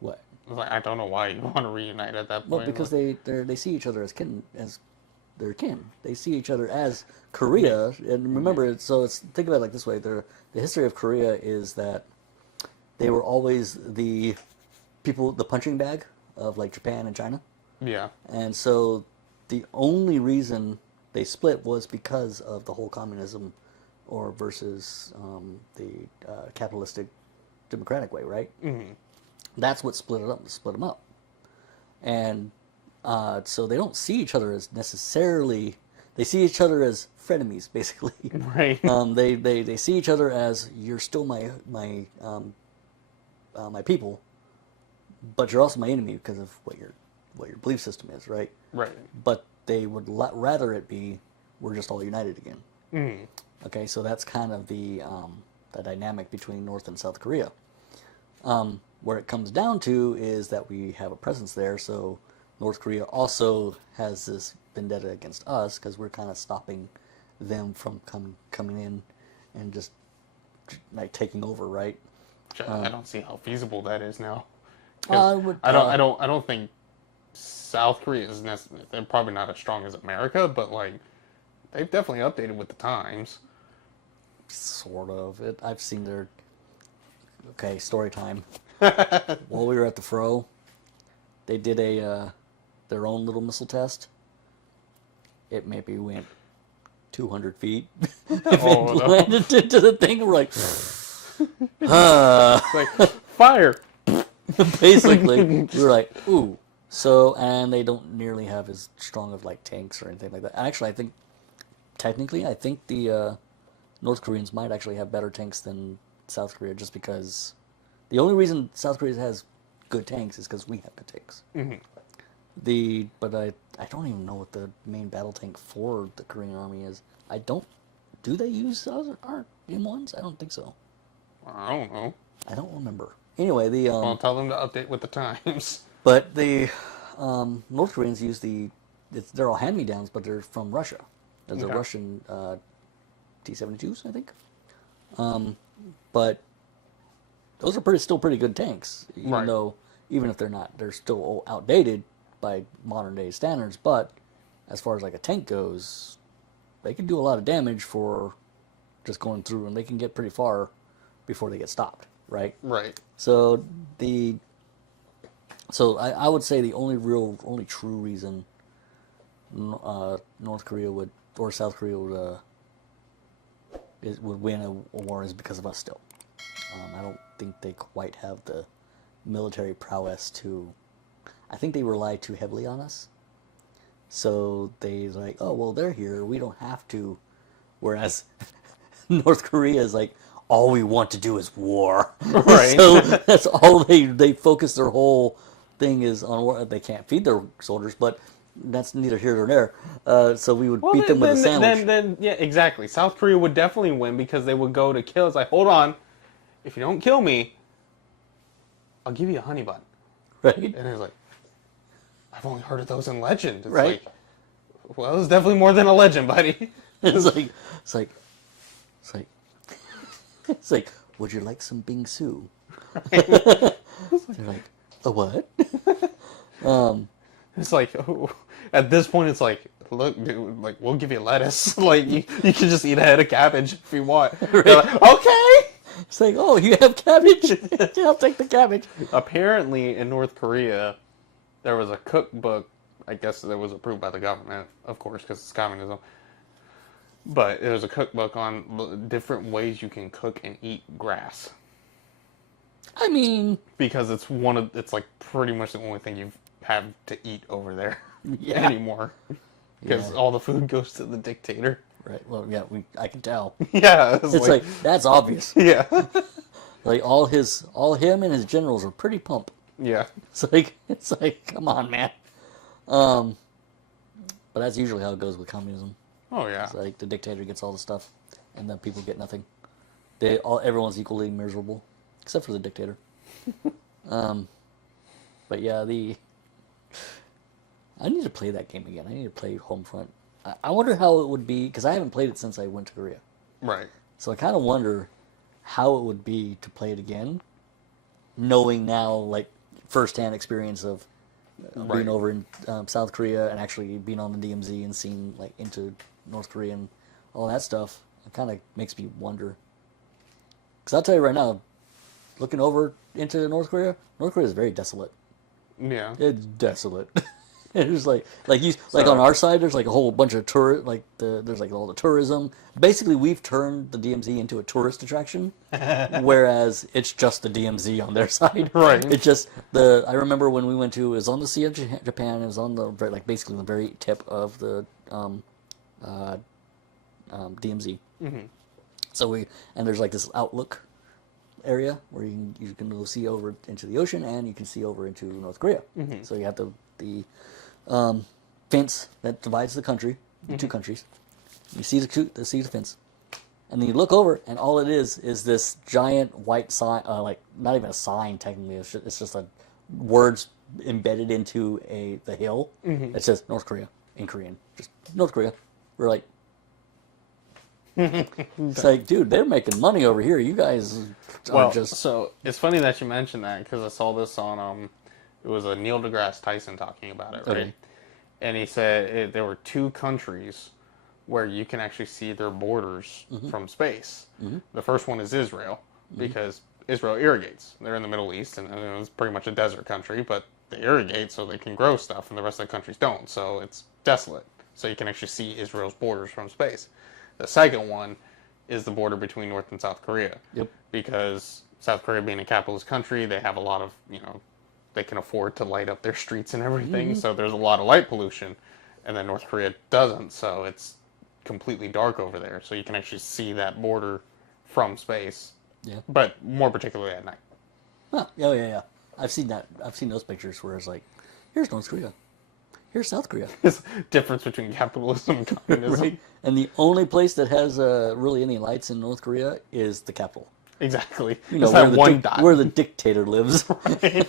What? Like, I don't know why you want to reunite at that point. Well, because they see each other as their kin. They see each other as Korea. And remember, think about it like this way: the history of Korea is that they were always the punching bag of like Japan and China. Yeah. And so the only reason they split was because of the whole communism versus the capitalistic democratic way, right? Mm-hmm. That's what split them up. And so they don't see each other as necessarily, they see each other as frenemies, basically. Right. They see each other as, you're still my people, but you're also my enemy because of what your belief system is, right? Right. But they would rather it be, we're just all united again. Mm-hmm. Okay, so that's kind of the dynamic between North and South Korea. Where it comes down to is that we have a presence there, so North Korea also has this vendetta against us because we're kind of stopping them from coming in and just like taking over, right? I don't see how feasible that is now. I don't think South Korea is necessarily. They're probably not as strong as America, but like they've definitely updated with the times. Sort of. I've seen their. Okay, story time. While we were at the Fro, they did their own little missile test. It maybe went 200 feet. If Oh, it no. landed into the thing, we're like, It's like fire. basically, we were like, ooh. So, and they don't nearly have as strong of like tanks or anything like that. Actually, I think the North Koreans might actually have better tanks than South Korea, just because the only reason South Korea has good tanks is because we have good tanks. Mm-hmm. But I don't even know what the main battle tank for the Korean army is. Do they use our M1s? I don't think so. I don't know. I don't remember. Anyway, I'll tell them to update with the times. but the North Koreans use they're all hand-me-downs, but they're from Russia. There's a Okay. Russian T-72s, I think. But those are still pretty good tanks, even if they're still outdated by modern day standards. But as far as like a tank goes, they can do a lot of damage for just going through, and they can get pretty far before they get stopped, right? Right. So I would say the only true reason North Korea would South Korea would win a war is because of us still. I don't think they quite have the military prowess to. I think they rely too heavily on us. So they like, oh well, they're here. We don't have to. Whereas North Korea is like, all we want to do is war. Right. So that's all they focus their whole thing is on war. They can't feed their soldiers, but that's neither here nor there. So we would beat them with a sandwich. Then, yeah, exactly. South Korea would definitely win because they would go to kill. It's like, hold on, if you don't kill me, I'll give you a honey bun. Right. And it's like, I've only heard of those in legend. It's right. like, well, it's definitely more than a legend, buddy. It's like, would you like some bingsu? They're like, a what? It's like, oh, at this point, it's like, look, dude, like, we'll give you lettuce. Like, you can just eat a head of cabbage if you want. Right. Like, okay! It's like, oh, you have cabbage? I'll take the cabbage. Apparently, in North Korea, there was a cookbook, I guess that was approved by the government, of course, because it's communism. But there was a cookbook on different ways you can cook and eat grass. I mean, Because it's it's like pretty much the only thing you have to eat over there yeah. anymore. Because Yeah. all the food goes to the dictator. Right. Well, yeah, I can tell. Yeah. It's like that's obvious. Yeah. Like all him and his generals are pretty pump. Yeah. It's like, come on, man. But that's usually how it goes with communism. Oh, yeah. It's like the dictator gets all the stuff, and the people get nothing. Everyone's equally miserable, except for the dictator. But yeah, I need to play that game again. I need to play Homefront. I wonder how it would be, because I haven't played it since I went to Korea. Right. So I kind of wonder how it would be to play it again, knowing now, like, firsthand experience of being over in South Korea and actually being on the DMZ and seeing, like, into North Korea and all that stuff. It kind of makes me wonder. Because I'll tell you right now, looking over into North Korea is very desolate. Yeah. It's desolate. It's like on our side, there's like a whole bunch of there's like all the tourism. Basically, we've turned the DMZ into a tourist attraction, whereas it's just the DMZ on their side. Right. It's just I remember when we went to, it was on the Sea of Japan. It was on the basically the very tip of the DMZ. Mm-hmm. So and there's like this outlook area where you can go see over into the ocean and you can see over into North Korea. Mm-hmm. So you have the fence that divides the country, the two countries. You see the fence, and then you look over, and all it is this giant white sign, like not even a sign technically. It's just a words embedded into the hill. Mm-hmm. It says North Korea in Korean, just North Korea. We're like, it's like, dude, they're making money over here. You guys are just. So it's funny that you mentioned that because I saw this on it was a Neil deGrasse Tyson talking about it, right? Okay. And he said there were two countries where you can actually see their borders from space. Mm-hmm. The first one is Israel, because Israel irrigates. They're in the Middle East, and it's pretty much a desert country, but they irrigate so they can grow stuff, and the rest of the countries don't. So it's desolate. So you can actually see Israel's borders from space. The second one is the border between North and South Korea. Yep. Because South Korea being a capitalist country, they have a lot of, they can afford to light up their streets and everything, so there's a lot of light pollution, and then North Korea doesn't, so it's completely dark over there, so you can actually see that border from space, but more particularly at night. Oh, yeah. I've seen that. I've seen those pictures where it's like, here's North Korea, here's South Korea. It's the difference between capitalism and communism. Right. And the only place that has really any lights in North Korea is the capital. Exactly. It's that one dot where the dictator lives. Right.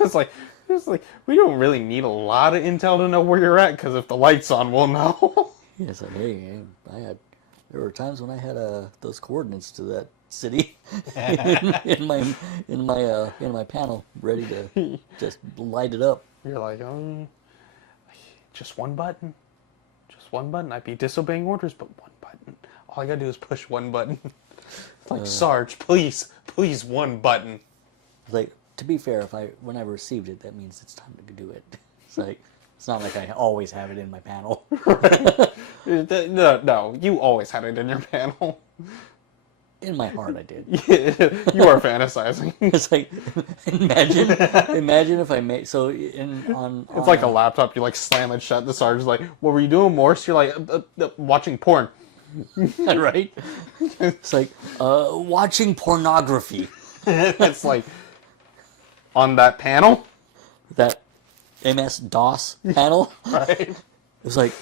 It's like we don't really need a lot of intel to know where you're at, because if the light's on, we'll know. Yeah, it's like, hey, there were times when I had those coordinates to that city in my panel, ready to just light it up. You're like, just one button. I'd be disobeying orders, but one button. All I gotta do is push one button. Like, Sarge, please, one button. Like, to be fair, when I received it, that means it's time to do it. It's like, It's not like I always have it in my panel. No, you always had it in your panel. In my heart, I did. You are fantasizing. It's like, imagine if I made on It's like a laptop. You like slam it shut. The sergeant's like, "What were you doing, Morse?" You're like, "Watching porn." right? It's like watching pornography. It's like on that panel, That MS DOS panel. right? It was like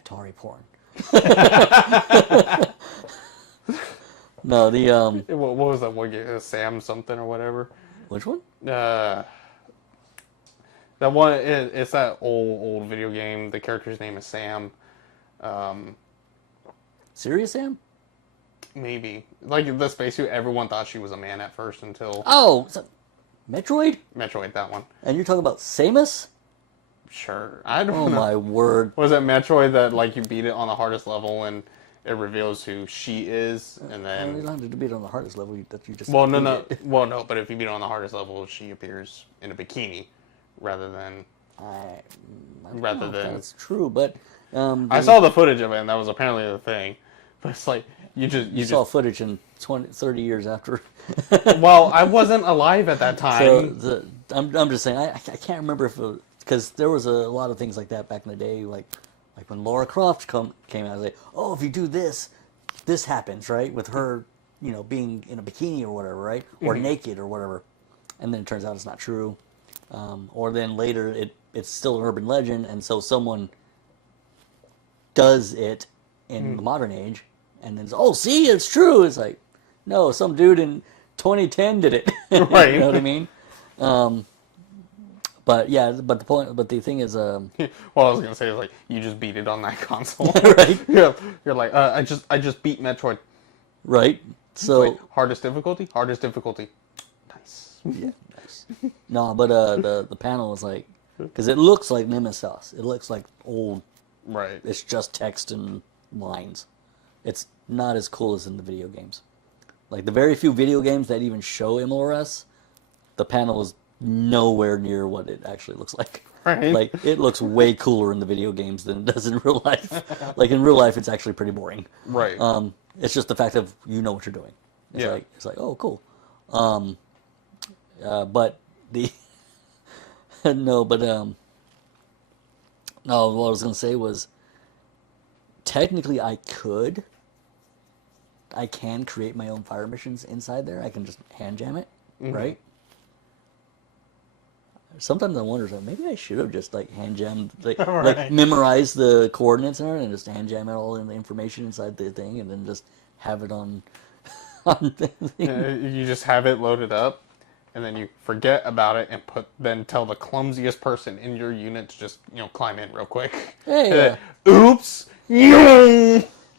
Atari porn. No, What was that one game? Sam something or whatever. which one? That one. It's that old video game. The character's name is Sam. Serious Sam? Maybe like the spacesuit. Everyone thought she was a man at first until Oh, Metroid? Metroid. That one. And you're talking about Samus? Sure. I don't Oh know. my word. Was it Metroid that like you beat it on the hardest level and it reveals who she is, and You then don't have to beat it on the hardest level that you just. well, no, beat it. well, no, but if you beat it on the hardest level, she appears in a bikini rather than I don't rather know if than. that's true, but I saw the footage of it, and that was apparently the thing. But it's like you saw footage in 30 years after. Well, I wasn't alive at that time. So I'm just saying I can't remember if because there was a lot of things like that back in the day, like when Laura Croft came out, I was like, oh, if you do this happens, right? With her, being in a bikini or whatever, right? Or naked or whatever, and then it turns out it's not true, or then later it's still an urban legend, and so someone does it in the modern age, and then oh, see, it's true. It's like, no, some dude in 2010 did it. Right. You know what I mean? But yeah, but the thing is, Well, I was gonna say is like you just beat it on that console, right? Yeah, you're like I just beat Metroid. Right. So Wait, hardest difficulty, nice. yeah, nice. No, but the panel is like, because it looks like Nemesis. It looks like old. Right. It's just text and lines. It's not as cool as in the video games. Like the very few video games that even show MLRS, the panel is nowhere near what it actually looks like. Right. Like it looks way cooler in the video games than it does in real life. Like in real life, it's actually pretty boring. Right. It's just the fact of you know what you're doing. It's Yeah. it's like oh cool. But the no, but no. What I was gonna say was technically I can create my own fire missions inside there. I can just hand jam it, right? Sometimes I wonder, so maybe I should have just like hand jammed, like memorize the coordinates in it and just hand jam it all in the information inside the thing, and then just have it on. You just have it loaded up, and then you forget about it and then tell the clumsiest person in your unit to just climb in real quick. Hey, Oops.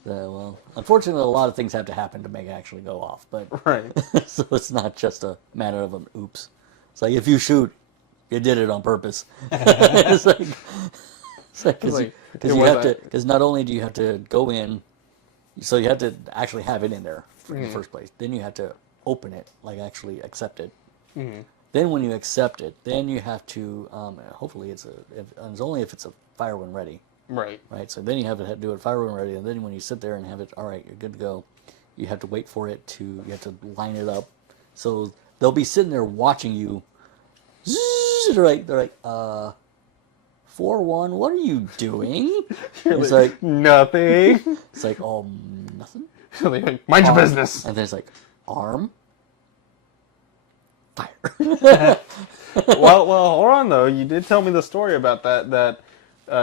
well, unfortunately, a lot of things have to happen to make it actually go off, but Right. so it's not just a matter of an oops. It's like if you shoot, you did it on purpose. It's like because not only do you have to go in, so you have to actually have it in there in the first place. Then you have to open it, like actually accept it. Then when you accept it, then you have to hopefully it's only if it's a fire when ready. Right. Right, so then you have to do it fire when ready, and then when you sit there and have it, all right, you're good to go. You have to wait for it you have to line it up. So they'll be sitting there watching you. They're like, 4-1, what are you doing? It's like nothing. It's like, oh, nothing. Mind your business. And then it's like, arm, fire. well, hold on though. You did tell me the story about that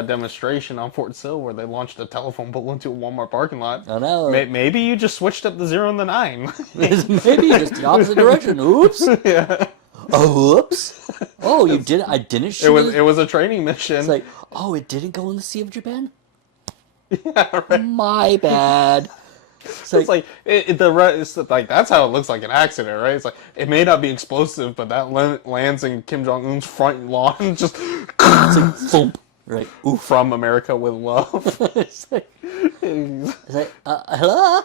demonstration on Fort Sill where they launched a telephone pole into a Walmart parking lot. I know. Maybe you just switched up the 0 and the 9. Maybe just the opposite direction. Oops. Yeah. Oh, whoops. Oh, you didn't. I didn't shoot It was a training mission. It's like, oh, it didn't go in the Sea of Japan? Yeah, right. My bad. It's like it's like that's how it looks like an accident, right? It's like it may not be explosive, but that lands in Kim Jong Un's front lawn, just it's like thump. Right. Ooh, from America with love. It's like hello.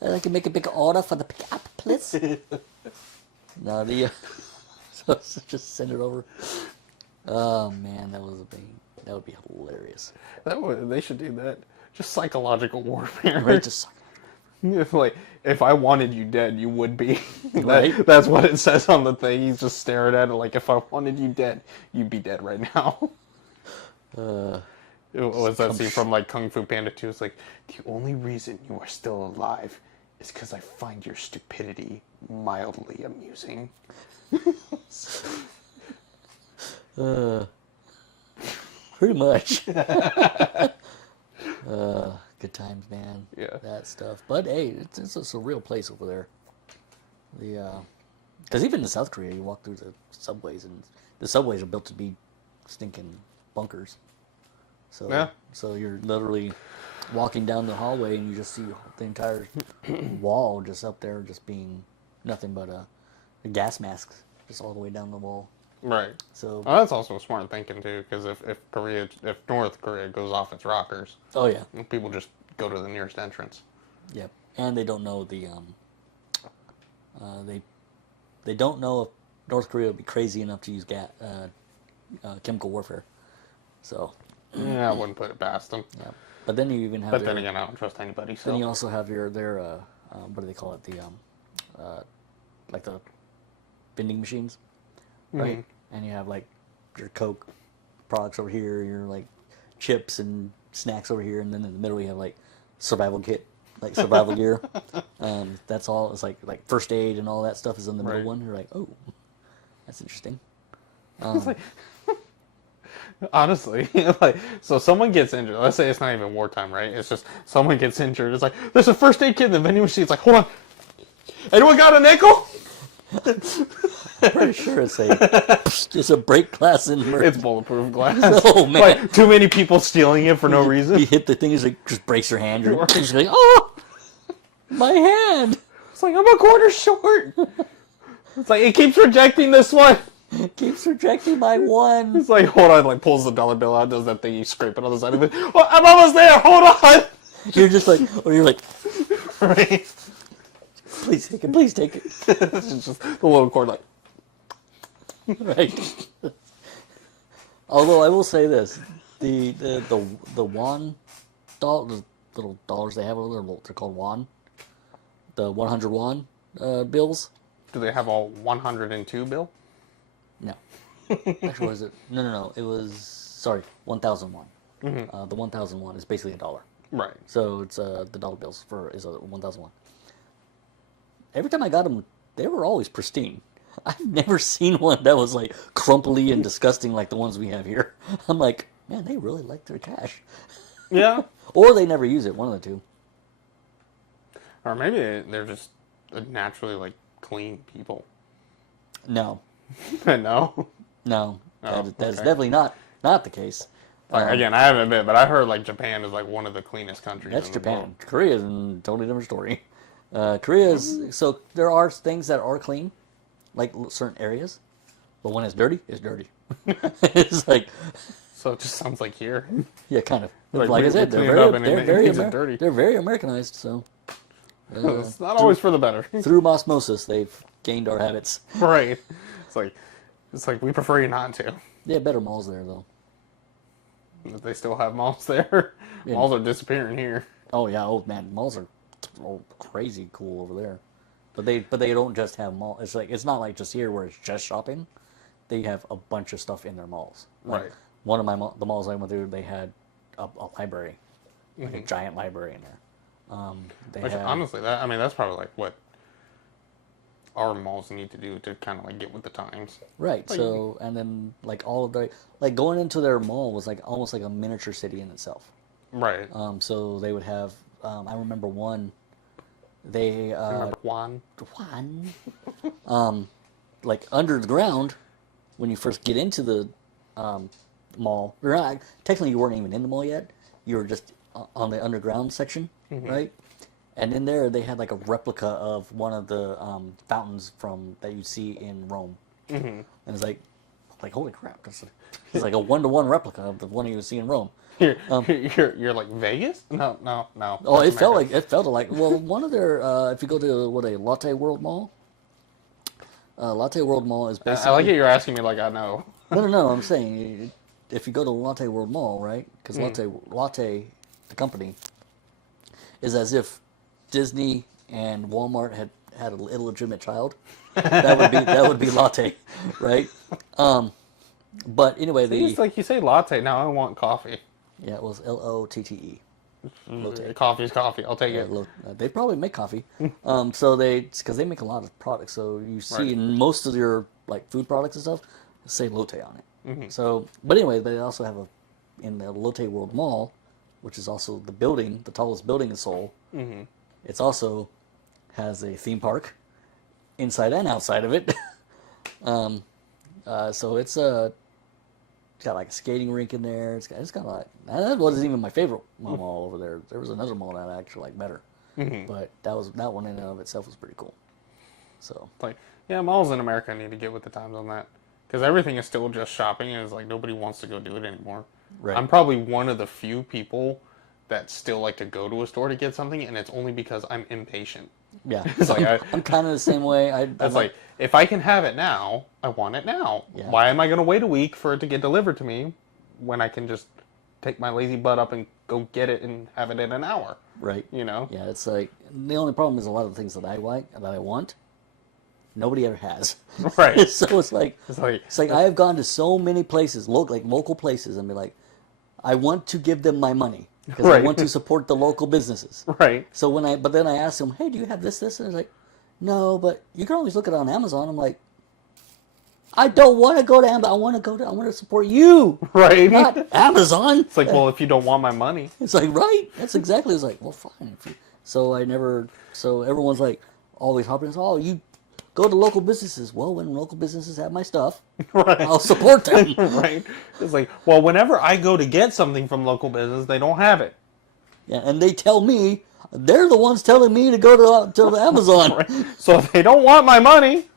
I can make a big order for the pickup, please. No, so just send it over. Oh man, that would be hilarious. They should do that. Just psychological warfare. Right? Just Like, if I wanted you dead, you would be. Right. That's what it says on the thing. He's just staring at it like, if I wanted you dead, you'd be dead right now. What's that scene from like Kung Fu Panda 2? It's like, the only reason you are still alive is because I find your stupidity mildly amusing. Pretty much. Good times, man. Yeah. That stuff. But hey, it's a real place over there. Because even in South Korea, you walk through the subways, and the subways are built to be stinking bunkers. So, Yeah. So you're literally walking down the hallway, and you just see the entire wall just up there, just being nothing but a gas masks, just all the way down the wall. Right. So, Well, that's also smart thinking too, because if North Korea goes off its rockers, oh yeah, people just go to the nearest entrance. yep. And they don't know they don't know if North Korea would be crazy enough to use chemical warfare. So, Yeah, I wouldn't put it past them. yeah. But then you even have But then again, I don't trust anybody. So then you also have their what do they call it, like the vending machines, right? Mhm. And you have like your Coke products over here, your like chips and snacks over here, and then in the middle you have like survival kit, like survival gear. That's all. It's like first aid and all that stuff is in the middle Right. one. You're like, oh, that's interesting. It's like, honestly, like, so someone gets injured. Let's say it's not even wartime, right? It's just someone gets injured. It's like, there's a first aid kit in the vending machine. It's like, hold on, anyone got a nickel? Pretty sure it's a break glass in It's bulletproof glass. Oh man, Like, too many people stealing it for no reason. you hit the thing, it's like just breaks your hand. You're just like, oh, my hand. It's like, I'm a quarter short. It's like, it keeps rejecting this one. Keeps rejecting my one. It's like, hold on, like pulls the dollar bill out, does that thing, you scrape it on the side of it. Oh, I'm almost there, hold on. You're just like, or you're like, Right. please take it, please take it. It's just the little cord, like, Right. Although I will say this, the won the little dollars they have over there, they're called won. The 100 won bills. do they have a 102 bill? No. Actually, was it? No. It was, sorry, 1,000 won. Mm-hmm. The 1,000 won is basically $1. Right. So it's the dollar bills is 1,000 won. Every time I got them, they were always pristine. I've never seen one that was like crumply and disgusting like the ones we have here. I'm like, man, they really like their cash. Yeah. Or they never use it, one of the two. Or maybe they're just naturally, like, clean people. No. No? No. Oh, That's okay. definitely not the case. Like, again, I haven't been, but I heard, like, Japan is, like, one of the cleanest countries That's in the Japan. world. Korea is a totally different story. Korea is, so there are things that are clean, like certain areas, but when it's dirty, it's dirty. It's like, So it just sounds like here. yeah, kind of. Like, Like I we said, clean it up and it makes it Amer- dirty. they're very Americanized, so It's not always for the better. through osmosis, they've gained our habits. Right. It's like we prefer you not to. They have better malls there, though. But they still have malls there. Yeah. Malls are disappearing here. Oh yeah, oh man, malls are crazy cool over there. But they don't just have mall. It's not like just here where it's just shopping. They have a bunch of stuff in their malls. Like, Right. One of the malls I went through, they had a library, like a giant library in there. They Which, had, honestly, that's probably like what our malls need to do to kind of like get with the times. right. like- So and then like all of like going into their mall was like almost like a miniature city in itself. Right. So they would have. I remember one. They Remember Juan? like under the ground when you first get into the mall. Or not, technically, you weren't even in the mall yet. You were just on the underground section, right? And in there, they had like a replica of one of the fountains that you see in Rome. And it's like holy crap! It's like a 1-to-1 replica of the one you would see in Rome. You're like Vegas? No. Oh, That's America. it felt like well, one of their if you go to a Latte World Mall. Latte World Mall is basically. I like it. You're asking me like I know. No. I'm saying if you go to Latte World Mall, right? Because Latte, the company, is as if Disney and Walmart had an illegitimate child. That would be Latte, right? But anyway, It's like you say latte. Now I want coffee. yeah, it was Lotte. Lotte. Coffee's coffee. I'll take it. They probably make coffee. Because they make a lot of products. So you see Right. in most of your like food products and stuff, say Lotte on it. So, but anyway, they also have in the Lotte World Mall, which is also the tallest building in Seoul. It's also has a theme park, inside and outside of it. So it's got like a skating rink in there. It's got like that wasn't even my favorite mall over there. There was another mall that I actually like better, but that one in and of itself was pretty cool. So Like, yeah, malls in America need to get with the times on that. Because everything is still just shopping, and it's like nobody wants to go do it anymore. Right. I'm probably one of the few people that still like to go to a store to get something, and it's only because I'm impatient. yeah, It's like I'm kind of the same way. it's like if I can have it now, I want it now. Yeah. Why am I going to wait a week for it to get delivered to me when I can just take my lazy butt up and go get it and have it in an hour? right. You know? Yeah, it's like the only problem is a lot of the things that I like that I want, nobody ever has. Right. So it's like I have gone to so many places, local places, and be like, I want to give them my money because I Right. want to support the local businesses. Right. So but then I asked them, hey, do you have this? And it's like, no, but you can always look it on Amazon. I'm like, I don't want to go to Amazon. I want to support you, Right. not Amazon. It's like, well, if you don't want my money. It's like, right? That's exactly. It's like, well, fine. So everyone's like, always hopping. Oh, you go to local businesses. Well, when local businesses have my stuff, Right. I'll support them. Right. It's like, well, whenever I go to get something from local business, they don't have it. Yeah, and they tell me, they're the ones telling me to go to the Amazon. Right. So if they don't want my money,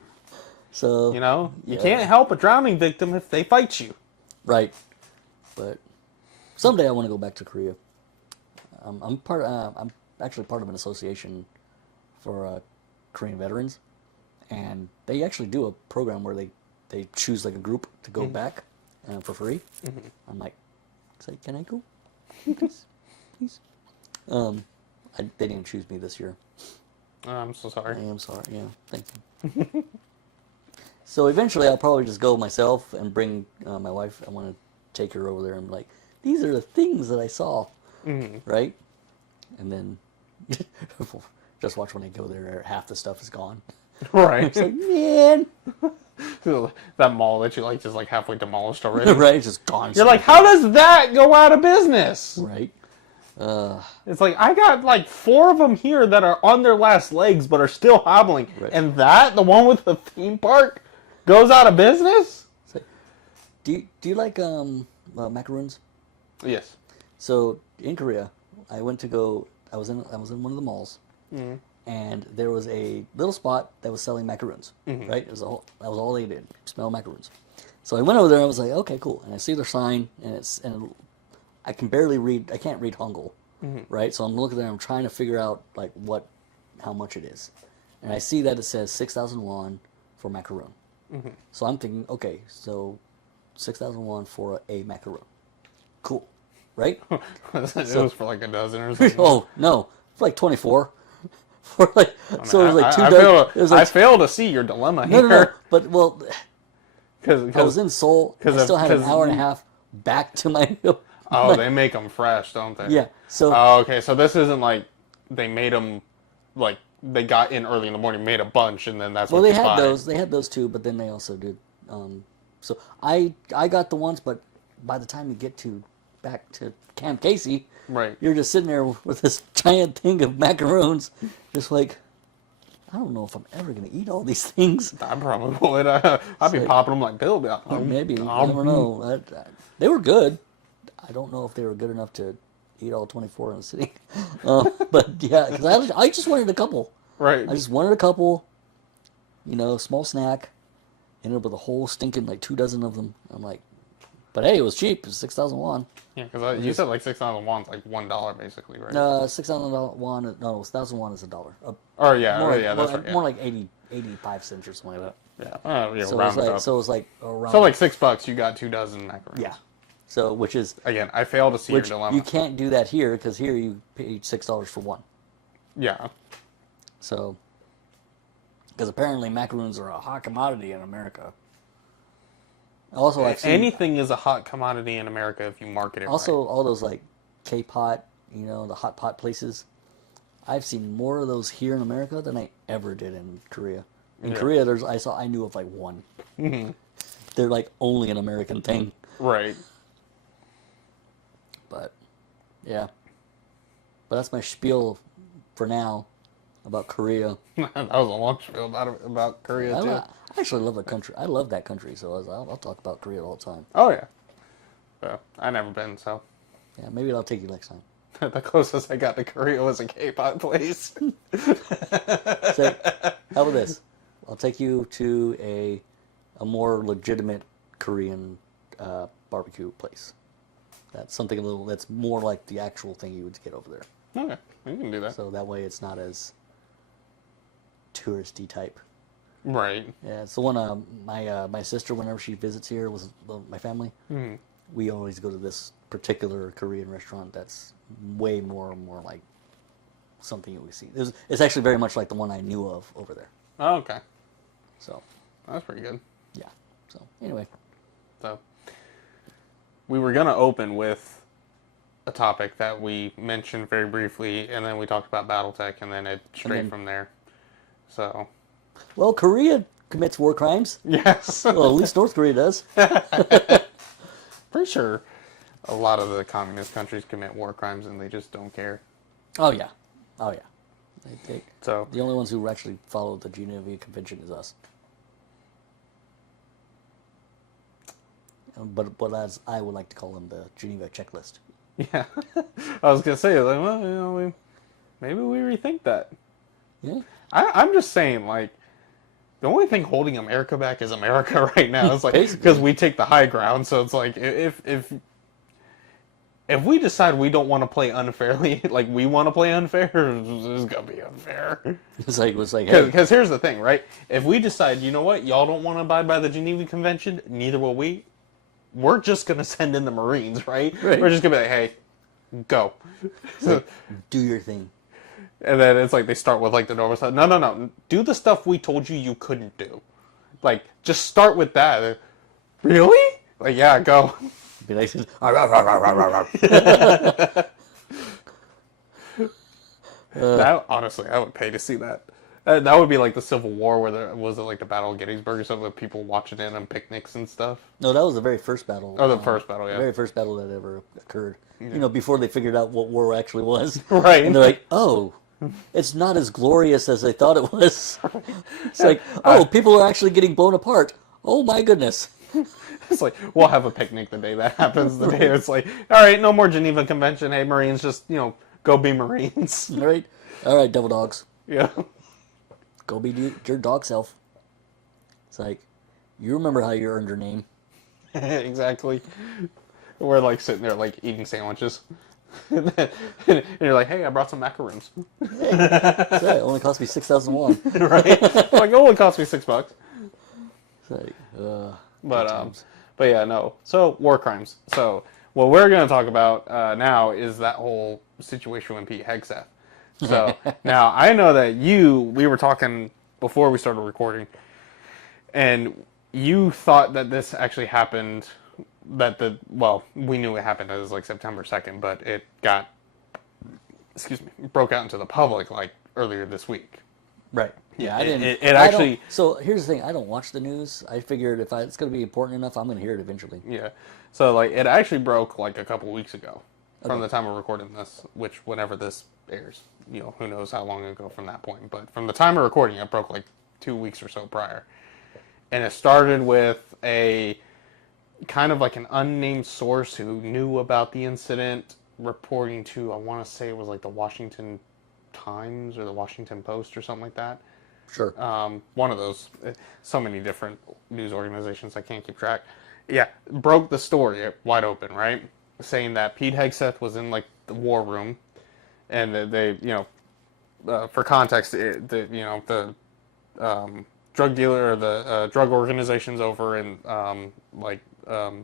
So you know, you yeah. can't help a drowning victim if they fight you. Right. But someday I want to go back to Korea. I'm actually part of an association for Korean veterans, and they actually do a program where they choose like a group to go back for free. I'm like, can I go? Please, please. They didn't choose me this year. I'm so sorry. I am sorry. Yeah, thank you. So eventually, I'll probably just go myself and bring my wife. I want to take her over there and be like, these are the things that I saw, right? And then just watch when I go there, half the stuff is gone. Right. It's like, man, That mall that you like just like halfway demolished already. right? It's just gone. You're like, how does that go out of business? right? It's like, I got like 4 of them here that are on their last legs but are still hobbling. Right. And the one with the theme park, goes out of business? It's like, do you like macaroons? Yes. So in Korea, I was in one of the malls, and there was a little spot that was selling macaroons. Right, that was all they did, smell macaroons. So I went over there and I was like, okay, cool. And I see their sign, and I can barely read. I can't read Hangul, right? So I'm looking there. I'm trying to figure out like how much it is, and I see that it says 6,000 won for macaroon. So I'm thinking, okay, so 6,000 won for a macaroon. Cool, right? It was for like a dozen or something. Oh no, for like 24. For like, so it was like two I dozen. fail, It was like, I fail to see your dilemma no, here. But well, Cause I was in Seoul. I still had an hour and a half back to my. Oh, they make them fresh, don't they? Yeah. So. Oh, okay. So this isn't like they made them like they got in early in the morning, made a bunch, and then that's Well, what they you had buy. those. They had those too, but then they also did. So I got the ones, but by the time you get back to Camp Casey, Right. you're just sitting there with this giant thing of macaroons, just like, I don't know if I'm ever gonna eat all these things. I probably would. I'd be like- popping them like Bill. Or maybe I don't know. They were good. I don't know if they were good enough to eat all 24 in a sitting. But yeah, because I just wanted a couple. Right. I just wanted a couple. Small snack. Ended up with a whole stinking like 2 dozen of them. I'm like, but hey, it was cheap. It was 6,000 won. Yeah, because you said like 6,000 won's like $1 basically, right? 6,000 won. No, 1,000 won is $1. Or yeah, More, yeah, that's right. Yeah. More like 85 cents or something like that. Yeah. So Round it up. it was like around. So like $6, you got 2 dozen macaroons. Yeah. So which is Again, I fail to see your which dilemma. you can't do that here because here you pay $6 for one. Yeah. So because apparently macaroons are a hot commodity in America. Also, I've seen Anything is a hot commodity in America if you market it also right. all those like K-pot, the hot pot places. I've seen more of those here in America than I ever did in Korea. In Korea, I knew of like one. Mm-hmm. They're like only an American thing. Right. But yeah, but that's my spiel for now about Korea. That was a long spiel about Korea too. I actually love the country. I love that country, so I'll talk about Korea all the time. Oh yeah. I never been, so. Yeah, maybe I'll take you next time. The closest I got to Korea was a K-pop place. So, how about this? I'll take you to a more legitimate Korean barbecue place. That's something that's more like the actual thing you would get over there. Okay, we can do that. So that way it's not as touristy type. Right. Yeah, it's the one my sister, whenever she visits here with my family, we always go to this particular Korean restaurant that's way more like something that we see. It's actually very much like the one I knew of over there. Oh, okay. So That's pretty good. yeah. So anyway, So we were going to open with a topic that we mentioned very briefly, and then we talked about BattleTech, and then it straight from there. So. Well, Korea commits war crimes. Yes. Well, at least North Korea does. Pretty sure a lot of the communist countries commit war crimes and they just don't care. Oh yeah. So The only ones who actually follow the Geneva Convention is us. But as I would like to call them, the Geneva checklist. yeah, I was gonna say like, well, maybe we rethink that. Yeah. I'm just saying like. The only thing holding America back is America right now. It's like Basically. because we take the high ground, so it's like if we decide we don't want to play unfairly, like we want to play unfair, it's gonna be unfair. It's like hey. Because here's the thing, right? If we decide, you know what, y'all don't want to abide by the Geneva Convention, neither will we. We're just gonna send in the Marines, right? We're just gonna be like, hey, go. Like, do your thing. And then it's like they start with like the normal stuff. No. Do the stuff we told you couldn't do. Like, just start with that. Really? Like, yeah, go. Be like, Honestly, I would pay to see that. That would be like the Civil War where there was like the Battle of Gettysburg or something with people watching it on picnics and stuff. No, that was the very first battle. Oh, the first battle, yeah. The very first battle that ever occurred. Yeah. Before they figured out what war actually was. Right. And they're like, oh, it's not as glorious as they thought it was. It's like, people are actually getting blown apart. Oh my goodness. It's like, we'll have a picnic the day that happens. The day it's like, all right, no more Geneva Convention. Hey, Marines, just, go be Marines. All right, devil dogs. Yeah. Go be your dog self. It's like, you remember how you earned your name. Exactly. We're like sitting there like eating sandwiches. And you're like, hey, I brought some macaroons. That's right. It only cost me 6,000 won. Right? Like, it only cost me $6. It's like, but yeah, no. So, war crimes. So, what we're going to talk about now is that whole situation with Pete Hegseth. So, now, I know that we were talking before we started recording, and you thought that this actually happened, we knew it happened as like September 2nd, but it broke out into the public like earlier this week. Right. Yeah, I didn't. It actually. So here's the thing: I don't watch the news. I figured if it's going to be important enough, I'm going to hear it eventually. Yeah. So like, it actually broke like a couple weeks ago, from the time of recording this, which whenever this airs, who knows how long ago from that point. But from the time of recording, it broke like 2 weeks or so prior, and it started with a kind of like an unnamed source who knew about the incident reporting to, I want to say it was like the Washington Times or the Washington Post or something like that. Sure. One of those. So many different news organizations, I can't keep track. Yeah, broke the story wide open, right? Saying that Pete Hegseth was in like the war room, and they for context, drug dealer or the drug organizations over in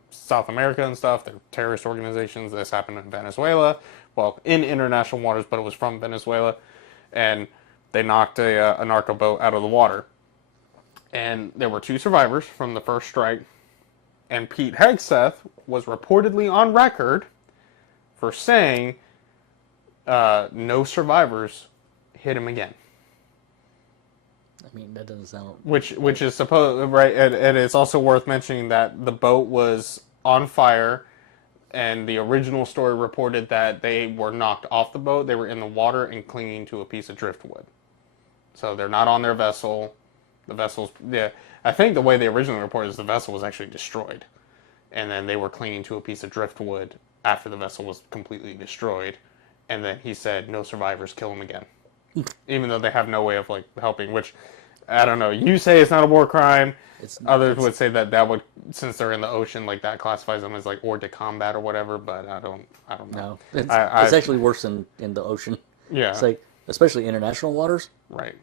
South America and stuff. They're terrorist organizations. This happened in Venezuela. Well, in international waters, but it was from Venezuela. And they knocked a narco boat out of the water. And there were 2 survivors from the first strike. And Pete Hegseth was reportedly on record for saying no survivors hit him again. I mean, that doesn't sound... Which is supposed... Right, and it's also worth mentioning that the boat was on fire, and the original story reported that they were knocked off the boat, they were in the water and clinging to a piece of driftwood. So they're not on their vessel. The vessel's... Yeah, I think the way they originally reported is the vessel was actually destroyed. And then they were clinging to a piece of driftwood after the vessel was completely destroyed. And then he said, no survivors, kill him again. Even though they have no way of like helping, which I don't know. You say it's not a war crime. Others would say that would, since they're in the ocean, like that classifies them as like hors de combat or whatever. But I don't know. No, it's actually worse in the ocean. Yeah, it's like especially international waters. Right.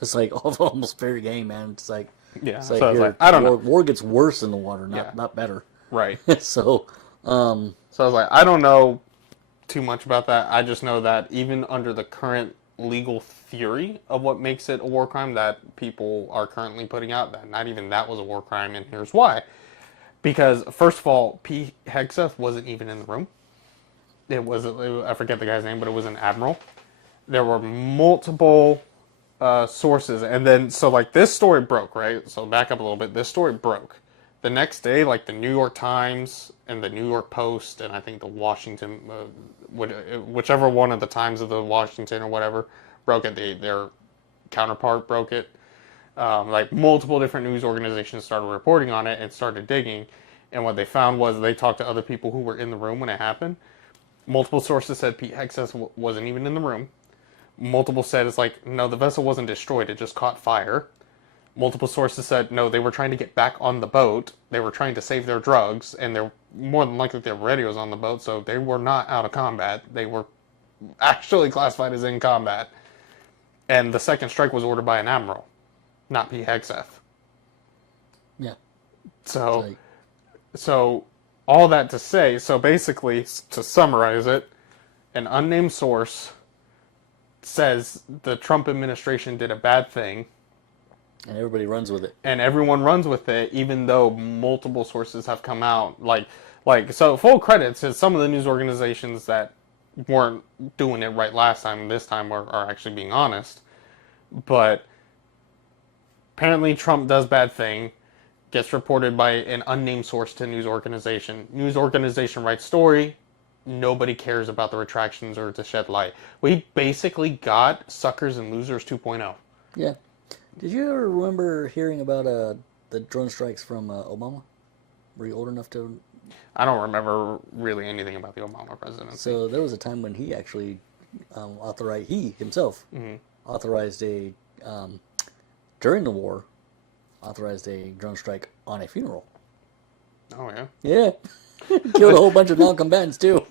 It's like almost fair game, man. It's like it's like I don't know. War gets worse in the water, not better. Right. So I was like, I don't know too much about that. I just know that even under the current legal theory of what makes it a war crime that people are currently putting out, that not even that was a war crime, and here's why. Because first of all, Pete Hegseth wasn't even in the room. I forget the guy's name, but it was an admiral. There were multiple sources, and then so like this story broke, right? So back up a little bit. This story broke. The next day, like the New York Times and the New York Post, and I think the Washington, whichever one of the Times of the Washington or whatever, broke it. Their counterpart broke it. Like multiple different news organizations started reporting on it and started digging. And what they found was they talked to other people who were in the room when it happened. Multiple sources said Pete Hegseth wasn't even in the room. Multiple said it's like, no, the vessel wasn't destroyed, it just caught fire. Multiple sources said, no, they were trying to get back on the boat. They were trying to save their drugs, and they're more than likely their radios on the boat, so they were not out of combat. They were actually classified as in combat. And the second strike was ordered by an admiral, not Pete Hegseth. Yeah. So all that to say, so basically, to summarize it, an unnamed source says the Trump administration did a bad thing, and everybody runs with it. And everyone runs with it, even though multiple sources have come out. So full credit to some of the news organizations that weren't doing it right last time, this time are actually being honest. But apparently Trump does bad thing, gets reported by an unnamed source to news organization. News organization writes story. Nobody cares about the retractions or to shed light. We basically got Suckers and Losers 2.0. Yeah. Did you ever remember hearing about the drone strikes from Obama? Were you old enough to... I don't remember really anything about the Obama presidency. So there was a time when he actually he himself authorized during the war, authorized a drone strike on a funeral. Oh, yeah? Yeah. Killed a whole bunch of non-combatants, too.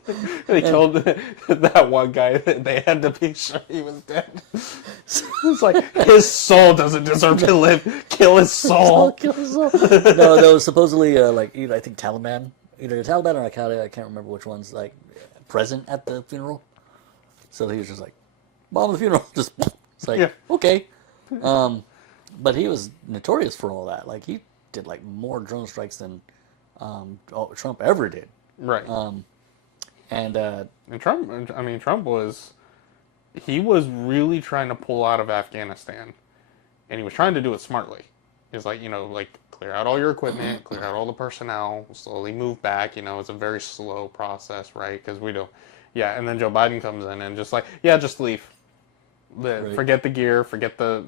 They killed that one guy. They had to be sure he was dead. It's like, his soul doesn't deserve to live. Kill his soul. Kill his soul. No, there was supposedly, either, I think, Taliban. Either Taliban or Al-Qaeda, I can't remember which one's, present at the funeral. So he was just like, bomb the funeral. Just, it's like, okay. But he was notorious for all that. Like, he did, more drone strikes than... Trump ever did. Right. And Trump was really trying to pull out of Afghanistan, and he was trying to do it smartly. It's like, clear out all your equipment, clear out all the personnel, slowly move back. It's a very slow process, right? Because we don't. Yeah, and then Joe Biden comes in and just just leave. Right. Forget the gear, forget the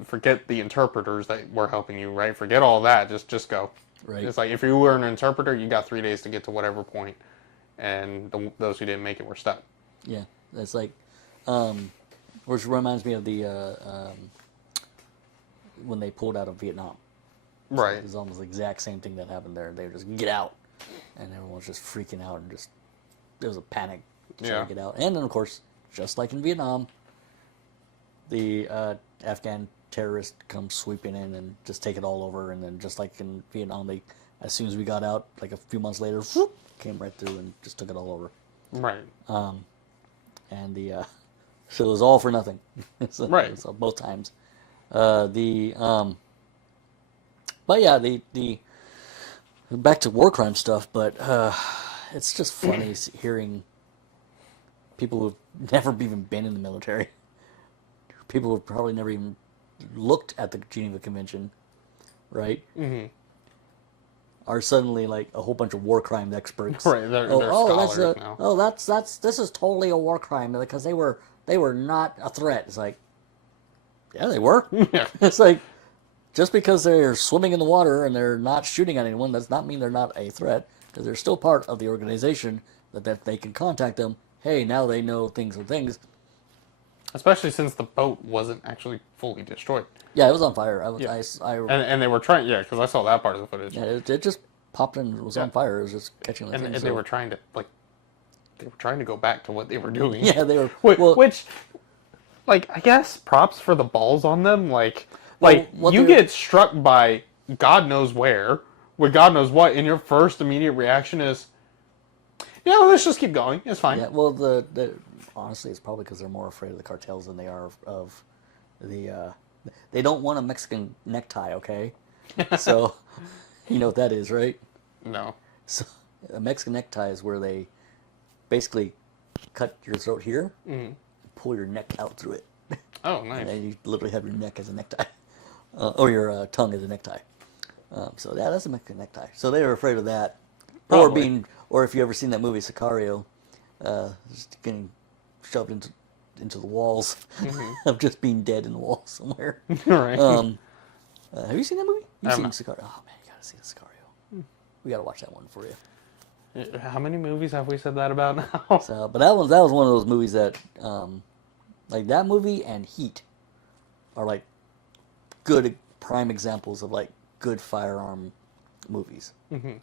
interpreters that were helping you, right? Forget all that. Just go. Right. It's like if you were an interpreter, you got 3 days to get to whatever point, and those who didn't make it were stuck. Yeah, that's like, which reminds me of the when they pulled out of Vietnam. Right. It was almost the exact same thing that happened there. They were just get out, and everyone was just freaking out and there was a panic trying to get out. And then of course, just like in Vietnam, the Afghan terrorists come sweeping in and just take it all over, and then just like in Vietnam, they, as soon as we got out, like a few months later, whoop, came right through and just took it all over. Right. And so it was all for nothing. So, right. So both times. But yeah, the back to war crime stuff, but it's just funny hearing people who've never even been in the military, people who've probably never even looked at the Geneva Convention, right? Mm-hmm. Are suddenly like a whole bunch of war crime experts. Right, they're scholars now. Oh, this is totally a war crime because they were not a threat. It's like, yeah, they were. Yeah. It's like, just because they're swimming in the water and they're not shooting at anyone, does not mean they're not a threat, because they're still part of the organization, that they can contact them. Hey, now they know things and things. Especially since the boat wasn't actually fully destroyed. Yeah, it was on fire. And they were trying, because I saw that part of the footage. Yeah, it just popped and was on fire. It was just catching the thing. And they were trying to go back to what they were doing. Yeah, they were. Which, like, I guess props for the balls on them. Like you get struck by God knows where, with God knows what, and your first immediate reaction is, yeah, well, let's just keep going. It's fine. Yeah, well, honestly, it's probably because they're more afraid of the cartels than they are of the. They don't want a Mexican necktie, okay? So, you know what that is, right? No. So, a Mexican necktie is where they basically cut your throat here, and pull your neck out through it. Oh, nice. And you literally have your neck as a necktie, or your tongue as a necktie. So yeah, that's a Mexican necktie. So they were afraid of that, Probably. or if you ever seen that movie Sicario, just getting shoved into the walls of just being dead in the wall somewhere. Right. Have you seen that movie? You've seen not. Sicario? Oh man, you gotta see Sicario. We gotta watch that one for you. How many movies have we said that about now? So, but that was one of those movies that, like that movie and Heat, are like good prime examples of like good firearm movies. Mm-hmm.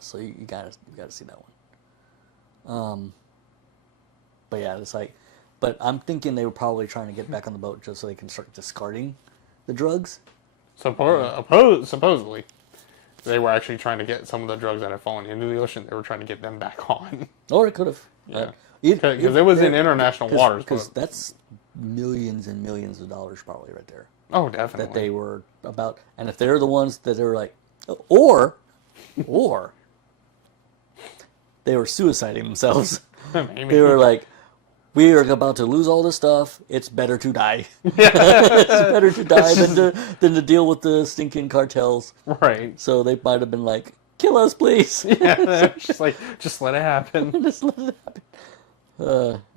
So you gotta see that one. But yeah, it's like, but I'm thinking they were probably trying to get back on the boat just so they can start discarding the drugs. Supposedly, they were actually trying to get some of the drugs that had fallen into the ocean. They were trying to get them back on. Or it could have. Yeah. Because it was in international waters. Because that's millions and millions of dollars probably right there. Oh, definitely. That they were about, and if they're the ones that they were like, or they were suiciding themselves. Maybe. They were like, we are about to lose all this stuff. It's better to die. It's better to die than to deal with the stinking cartels. Right. So they might have been like, kill us, please. Yeah, just let it happen. Just let it happen.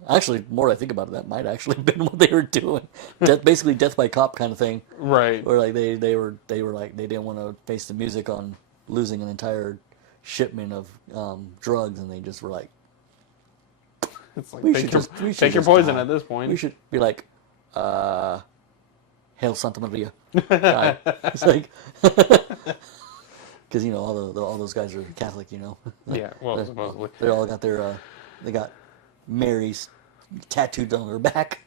Actually, the more I think about it, that might actually have been what they were doing. Basically, death by cop kind of thing. Right. Where like they were like they didn't want to face the music on losing an entire shipment of drugs, and they just were like, it's like take your poison at this point. We should be like, Hail Santa Maria. It's like, because all those guys are Catholic, Yeah, well, supposedly they all got their they got Mary's tattooed on their back.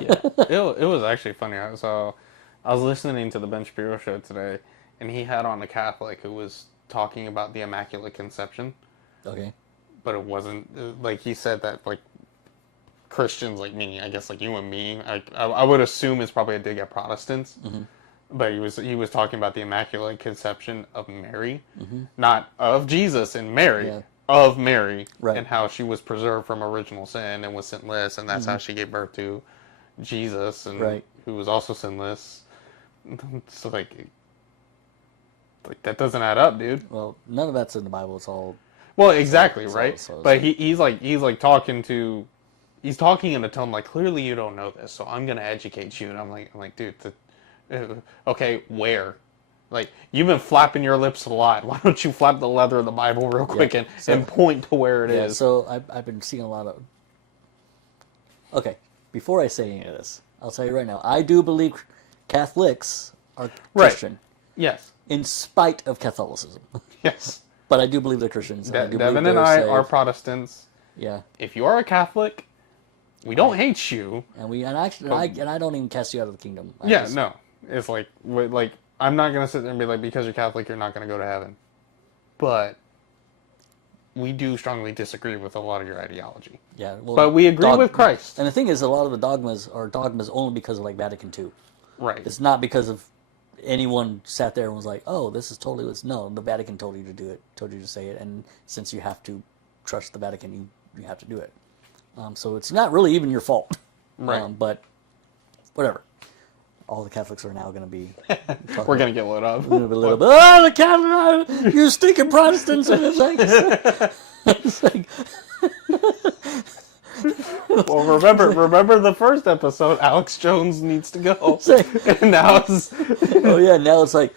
Yeah, it was actually funny. I was listening to the Ben Shapiro show today, and he had on a Catholic who was talking about the Immaculate Conception. Okay. But it wasn't, like, he said that, like, Christians like me, I guess like you and me, I would assume it's probably a dig at Protestants. Mm-hmm. But he was talking about the Immaculate Conception of Mary, not of Jesus and Mary, of Mary, right. And how she was preserved from original sin and was sinless, and that's how she gave birth to Jesus, and who was also sinless. So like that doesn't add up, dude. Well, none of that's in the Bible. It's all. Well, exactly, right? But he's talking in a tone like, clearly you don't know this, so I'm gonna educate you. And I'm like, dude, okay, where? Like, you've been flapping your lips a lot. Why don't you flap the leather of the Bible real quick and point to where it is? So I've been seeing a lot of. Okay, before I say any of this, I'll tell you right now. I do believe Catholics are Christian. Right. Yes. In spite of Catholicism. Yes. But I do believe they're Christians. Devin and I are Protestants. Yeah. If you are a Catholic, We don't hate you. And I don't even cast you out of the kingdom. No. It's like I'm not gonna sit there and be like, because you're Catholic, you're not gonna go to heaven. But we do strongly disagree with a lot of your ideology. Yeah, well, but we agree with Christ. And the thing is, a lot of the dogmas are dogmas only because of like Vatican II. Right. It's not because of anyone sat there and was like, "Oh, this is totally this." No, the Vatican told you to do it, told you to say it, and since you have to trust the Vatican, you have to do it. So it's not really even your fault. Right. But whatever. All the Catholics are now going to be. We're going to get lit up. We're going to be lit up. Oh, the Catholics! You stinking Protestants! And it's like well, remember the first episode. Alex Jones needs to go. And now it's. Oh yeah, now it's like.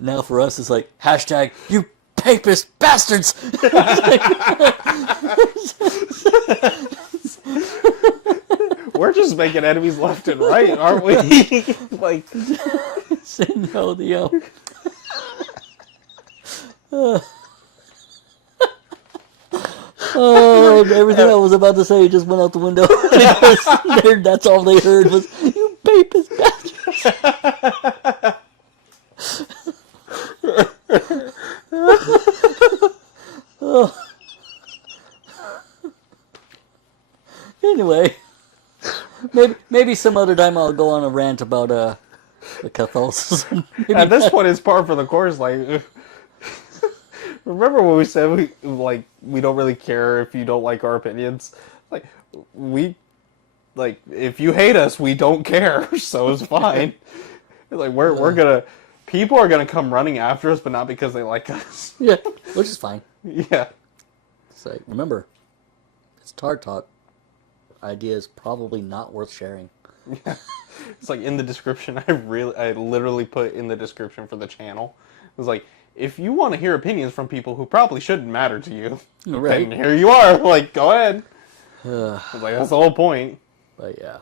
Now for us, it's like hashtag you papist bastards. We're just making enemies left and right, aren't we? Like, no, everything I was about to say just went out the window. That's all they heard was "you papist bastards." Anyway. Maybe some other time I'll go on a rant about the Catholicism. At this point, it's par for the course. Like, remember when we said we don't really care if you don't like our opinions? Like, if you hate us, we don't care, so it's fine. Like we're gonna, people are gonna come running after us, but not because they like us. Yeah, which is fine. Yeah. It's like, remember, it's Tard Talk. Idea is probably not worth sharing. Yeah. It's like in the description, I literally put in the description for the channel. It was like, if you want to hear opinions from people who probably shouldn't matter to you, right? And here you are. Like, go ahead. Like, that's the whole point. But yeah.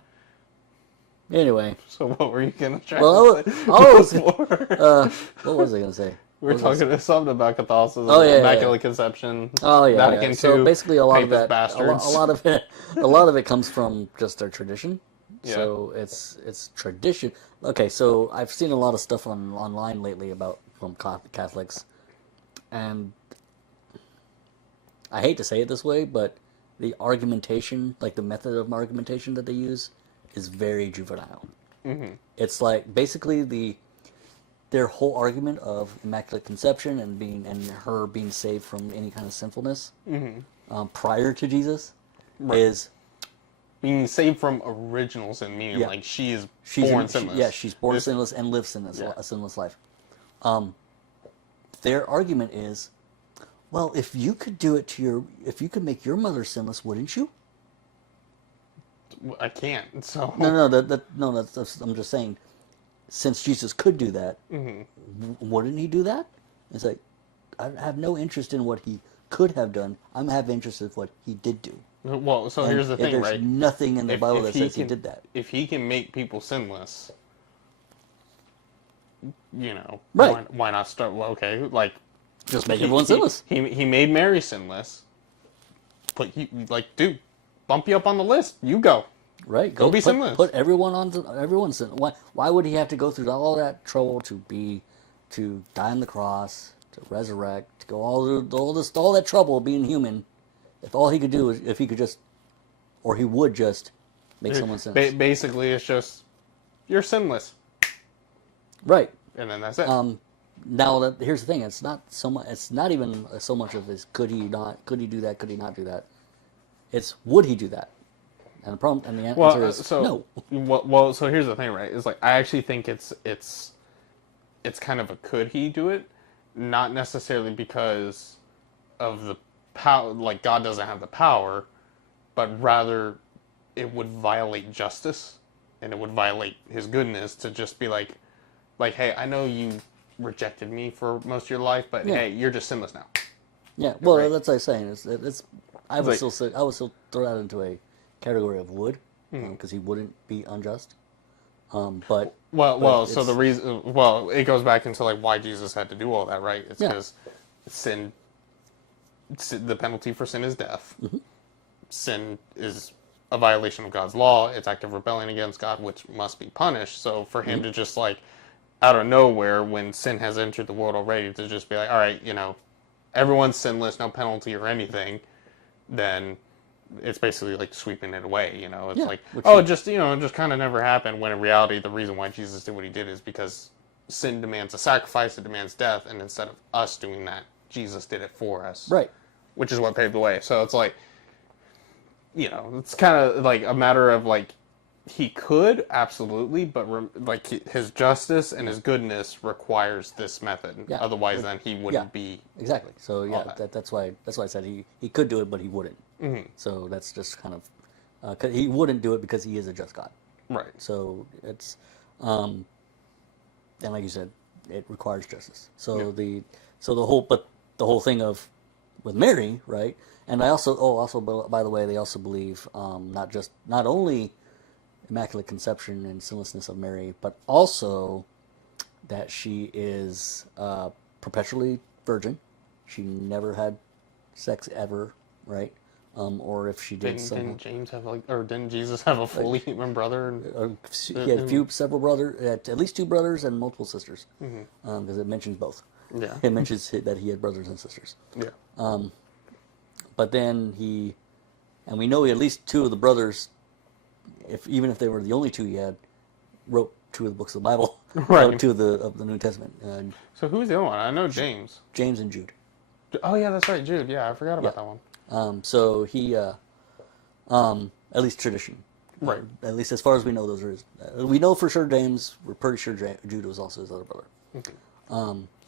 Anyway. So what were you gonna try to say? What was I gonna say? We were talking to something about Catholicism, Immaculate Conception. Oh yeah, Vatican II, so basically, a lot of that, bastards. a lot of it comes from just their tradition. Yeah. So it's tradition. Okay, so I've seen a lot of stuff online lately from Catholics, and I hate to say it this way, but the argumentation, like the method of argumentation that they use, is very juvenile. Mm-hmm. It's like basically their whole argument of Immaculate Conception and her being saved from any kind of sinfulness prior to Jesus is being saved from original sin, meaning like she's born sinless. She's born sinless and lives a sinless life. Their argument is, well, if you could make your mother sinless, wouldn't you? I can't. So no. That's I'm just saying. Since Jesus could do that, wouldn't he do that? It's like, I have no interest in what he could have done. I have interest in what he did do. Well, so here's the thing, there's right? There's nothing in the Bible that says he did that. If he can make people sinless, right? Why not start? Well, okay, like just make everyone sinless. He made Mary sinless. Dude, bump you up on the list. You go. Right, go be sinless. Put everyone sinless. Why would he have to go through all that trouble to die on the cross, to resurrect, to go all that trouble of being human? If all he could do is he would just make someone sinless. Basically, it's just you're sinless. Right. And then that's it. Now here's the thing: it's not so much. It's not even so much of this. Could he not? Could he do that? Could he not do that? It's would he do that? And the problem, and the answer is no. Well, so here's the thing, right? It's like I actually think it's kind of a could he do it, not necessarily because of the power. Like God doesn't have the power, but rather it would violate justice, and it would violate His goodness to just be like, hey, I know you rejected me for most of your life, but hey, you're just sinless now. Yeah. Well, that's what I'm saying. I would still throw that into a category of would, because he wouldn't be unjust. So the reason, it goes back into like why Jesus had to do all that, right? It's because the penalty for sin is death. Mm-hmm. Sin is a violation of God's law. It's active rebellion against God, which must be punished. So for him to just like out of nowhere, when sin has entered the world already, to just be like, all right, everyone's sinless, no penalty or anything, then it's basically like sweeping it away. It's like, oh, it just kind of never happened. When in reality, the reason why Jesus did what he did is because sin demands a sacrifice, it demands death, and instead of us doing that, Jesus did it for us. Right. Which is what paved the way. So it's like, it's kind of like a matter of like, he could absolutely, but his justice and his goodness requires this method. Yeah. Otherwise, then he wouldn't be exactly. So yeah, that's why I said he could do it, but he wouldn't. Mm-hmm. So that's just kind of 'cause he wouldn't do it because he is a just God. Right. So it's and like you said, it requires justice. So the whole thing of with Mary, right? And also by the way, they also believe not only Immaculate Conception and sinlessness of Mary, but also that she is perpetually virgin. She never had sex ever, right? Or if she did, didn't James have didn't Jesus have a fully human brother? He had several brothers, at least 2 brothers and multiple sisters, because it mentions both. Yeah, it mentions that he had brothers and sisters. Yeah. But then and we know at least 2 of the brothers, even if they were the only 2 he had, wrote 2 of the books of the Bible, right? 2 of the New Testament. So who's the other one? I know James. James and Jude. Oh yeah, that's right, Jude. Yeah, I forgot about that one. So he, at least tradition, right? At least as far as we know, those are his. We know for sure James. We're pretty sure Jude was also his other brother. Okay.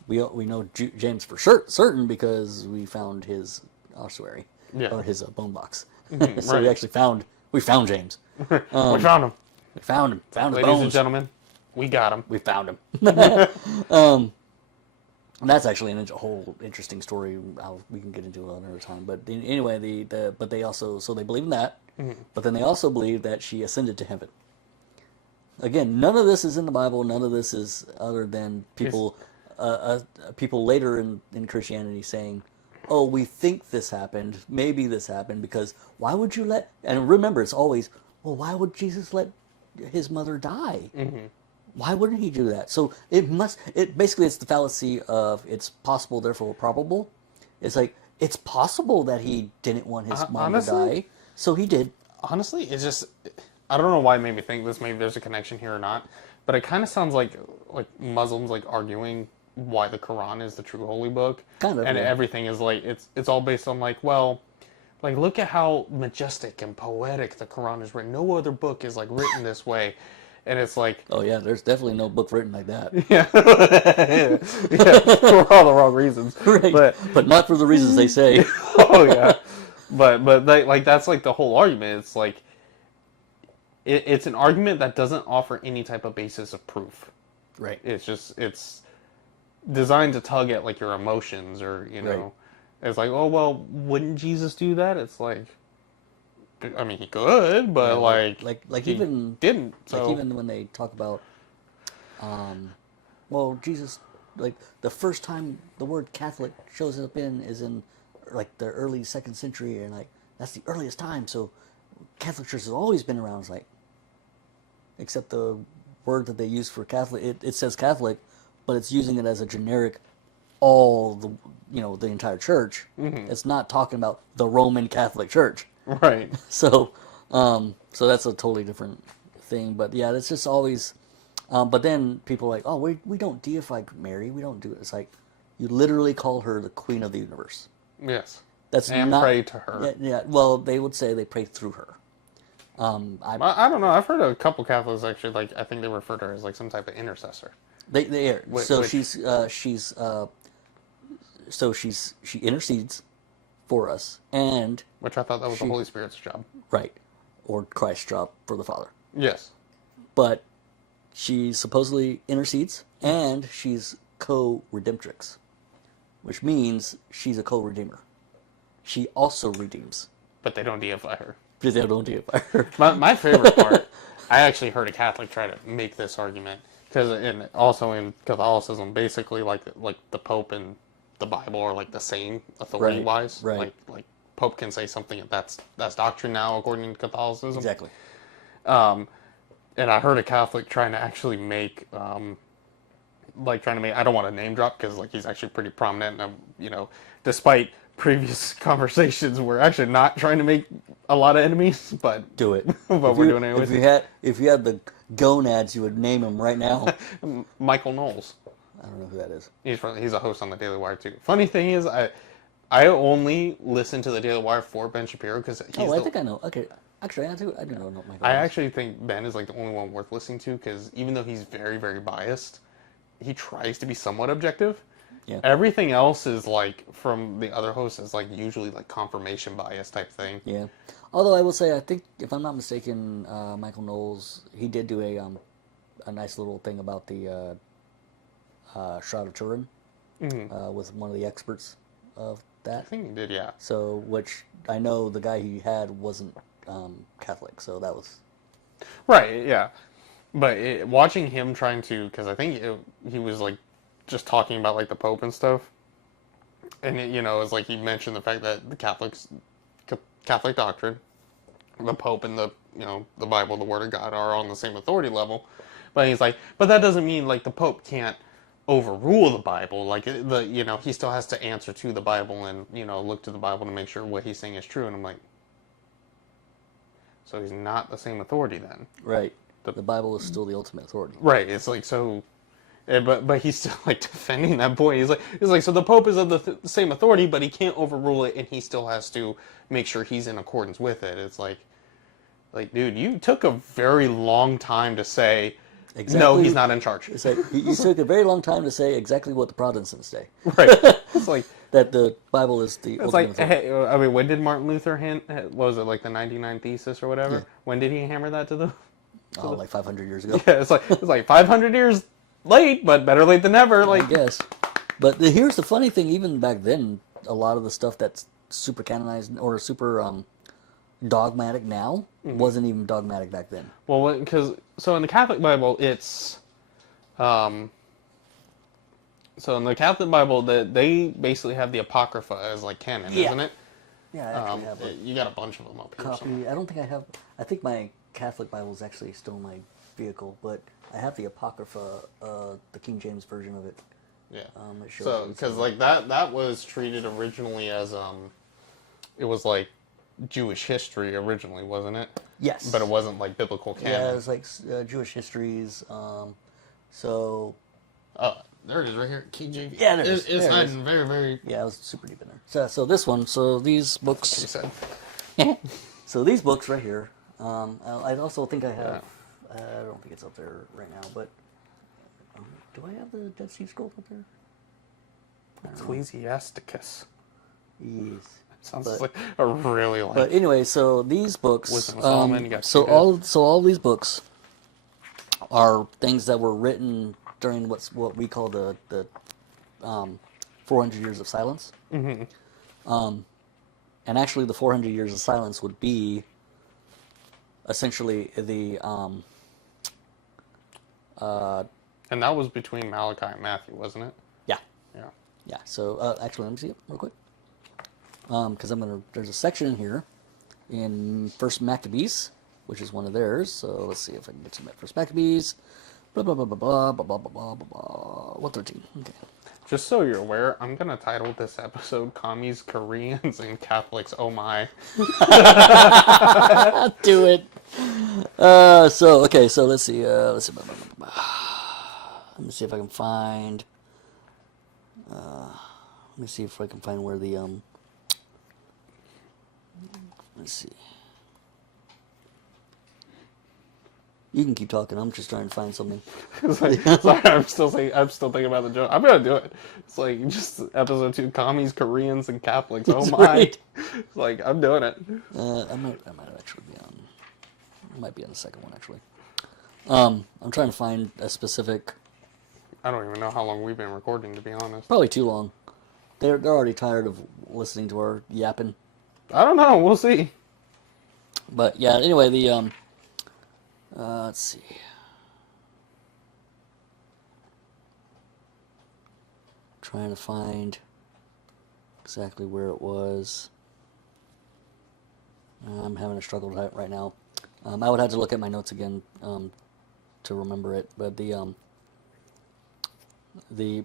We know James for certain because we found his ossuary, or his bone box. So right. we found James. We found him. We found him. Found his bones. Ladies and gentlemen, we got him. We found him. And that's actually a whole interesting story. We can get into it another time. But anyway, but they also they believe in that. But then they also believe that she ascended to heaven. Again, none of this is in the Bible. None of this is other than people later in Christianity saying, "Oh, we think this happened. Maybe this happened because why would you let?" And remember, it's always, "Well, why would Jesus let his mother die?" Why wouldn't he do that? So basically it's the fallacy of it's possible, therefore probable. It's like, it's possible that he didn't want his mom to die, so he did. Honestly, it's just, I don't know why it made me think this. Maybe there's a connection here or not, but it kind of sounds like Muslims arguing why the Quran is the true holy book. Kind of. And everything is it's all based on look at how majestic and poetic the Quran is written. No other book is written this way. And it's like... Oh, yeah, there's definitely no book written like that. Yeah. For all the wrong reasons. Right. But not for the reasons they say. Oh, yeah. But that's the whole argument. It's it's an argument that doesn't offer any type of basis of proof. Right. It's designed to tug at your emotions or, Right. It's like, oh, well, wouldn't Jesus do that? It's like... I mean, he could, but he even didn't. So. Even when they talk about, Jesus, the first time the word Catholic shows up is in the early 2nd century, and that's the earliest time. So Catholic Church has always been around. It's except the word that they use for Catholic, it says Catholic, but it's using it as a generic, all the entire church. Mm-hmm. It's not talking about the Roman Catholic Church. Right. So that's a totally different thing. But yeah, it's just always. But then people are like, oh, we don't deify Mary. We don't do it. It's like you literally call her the Queen of the universe. Yes. And pray to her. Yeah. Well, they would say they pray through her. I don't know. I've heard a couple Catholics actually I think they refer to her as some type of intercessor. They are. She intercedes for us, and which I thought that was the Holy Spirit's job, right, or Christ's job for the Father. Yes, but she supposedly intercedes, and she's co-redemptrix, which means she's a co-redeemer. She also redeems, but they don't deify her. They don't deify her. My favorite part, I actually heard a Catholic try to make this argument because also in Catholicism, basically the Pope and the Bible are the same authority-wise. Right. Like Pope can say something that's doctrine now according to Catholicism. Exactly. And I heard a Catholic trying to actually make, I don't want to name drop because like he's actually pretty prominent, and despite previous conversations, we're actually not trying to make a lot of enemies, but Do it. but we're doing it anyways. If you had the gonads, you would name him right now. Michael Knowles. I don't know who that is. He's a host on the Daily Wire too. Funny thing is, I only listen to the Daily Wire for Ben Shapiro because he's. I think I know. Okay, actually, I do know Michael. I Knowles. actually think Ben is like the only one worth listening to because even though he's very, very biased, he tries to be somewhat objective. Yeah. Everything else is like from the other hosts is like usually like confirmation bias type thing. Yeah. Although I will say, I think if I'm not mistaken, Michael Knowles, he did do a nice little thing about the Shroud of Turin with one of the experts of I that. think he did, yeah. So, which I know the guy he had wasn't Catholic, so that was Right, yeah. But watching him trying to, because I think he was like just talking about like the Pope and stuff, and it's like he mentioned the fact that the Catholic doctrine, the Pope and the Bible, the Word of God, are on the same authority level. But he's like, but that doesn't mean like the Pope can't overrule the Bible. Like he still has to answer to the Bible and look to the Bible to make sure what he's saying is true. And I'm like, so he's not the same authority then. right. The Bible is still the ultimate authority. Right. It's like so. But he's still like defending that point. He's like so the Pope is of the same authority, but he can't overrule it, and he still has to make sure he's in accordance with it. It's like dude, you took a very long time to say no, he's not in charge. It's like you took a very long time to say exactly what the Protestants say. Right. It's like that the Bible is the ultimate authority. Hey, I mean, when did Martin Luther what was it, like the 99 Thesis or whatever? Yeah. When did he hammer that to the? Like 500 years ago. Yeah, it's like 500 years late, but better late than never. Like, I guess. But here's the funny thing: even back then, a lot of the stuff that's super canonized or super dogmatic now wasn't even dogmatic back then. Well, because in the Catholic Bible, it's so in the Catholic Bible that they basically have the Apocrypha as like canon, isn't it? Yeah, I actually have you got a bunch of them up here. copy. I don't think I have. I think my Catholic Bible is actually still in my vehicle, but I have the Apocrypha, the King James version of it. Yeah. It shows So because like that was treated originally as it was like Jewish history originally, wasn't it? Yes. But it wasn't like biblical canon. Yeah, it was like Jewish histories. So. There it is, right here. KJV. Yeah, there it is. It's hiding very, very. Yeah, it was super deep in there. So this one. So these books. You said. So these books right here. I also think I have. I don't think it's up there right now, but do I have the Dead Sea Scrolls up there? Ecclesiasticus. Yes. Sounds like a really like. But anyway, so these books. Wisdom of Solomon, you got so Judas. all these books are things that were written during what we call the 400 years of silence. Mm-hmm. And actually, the 400 years of silence would be essentially the and that was between Malachi and Matthew, wasn't it? Yeah. Yeah. Yeah. So actually, let me see it real quick. Because there's a section in here in First Maccabees, which is one of theirs. So let's see if I can get to First Maccabees. Blah blah blah blah blah blah blah blah blah blah. 113. Okay. Just so you're aware, I'm gonna title this episode "Commies, Koreans, and Catholics." Oh my! Do it. So okay. So let's see. Let me see if I can find. Let me see if I can find where the Let's see. You can keep talking. I'm just trying to find something. Sorry, I'm still thinking about the joke. I'm gonna do it. It's like just episode 2: Commies, Koreans, and Catholics. Oh That's my! right. It's like I'm doing it. I might actually be on. I might be on the second one actually. I'm trying to find a specific. I don't even know how long we've been recording, to be honest. Probably too long. They're already tired of listening to our yapping. I don't know. We'll see. But yeah. Anyway, the let's see. Trying to find exactly where it was. I'm having a struggle with that right now. I would have to look at my notes again to remember it, but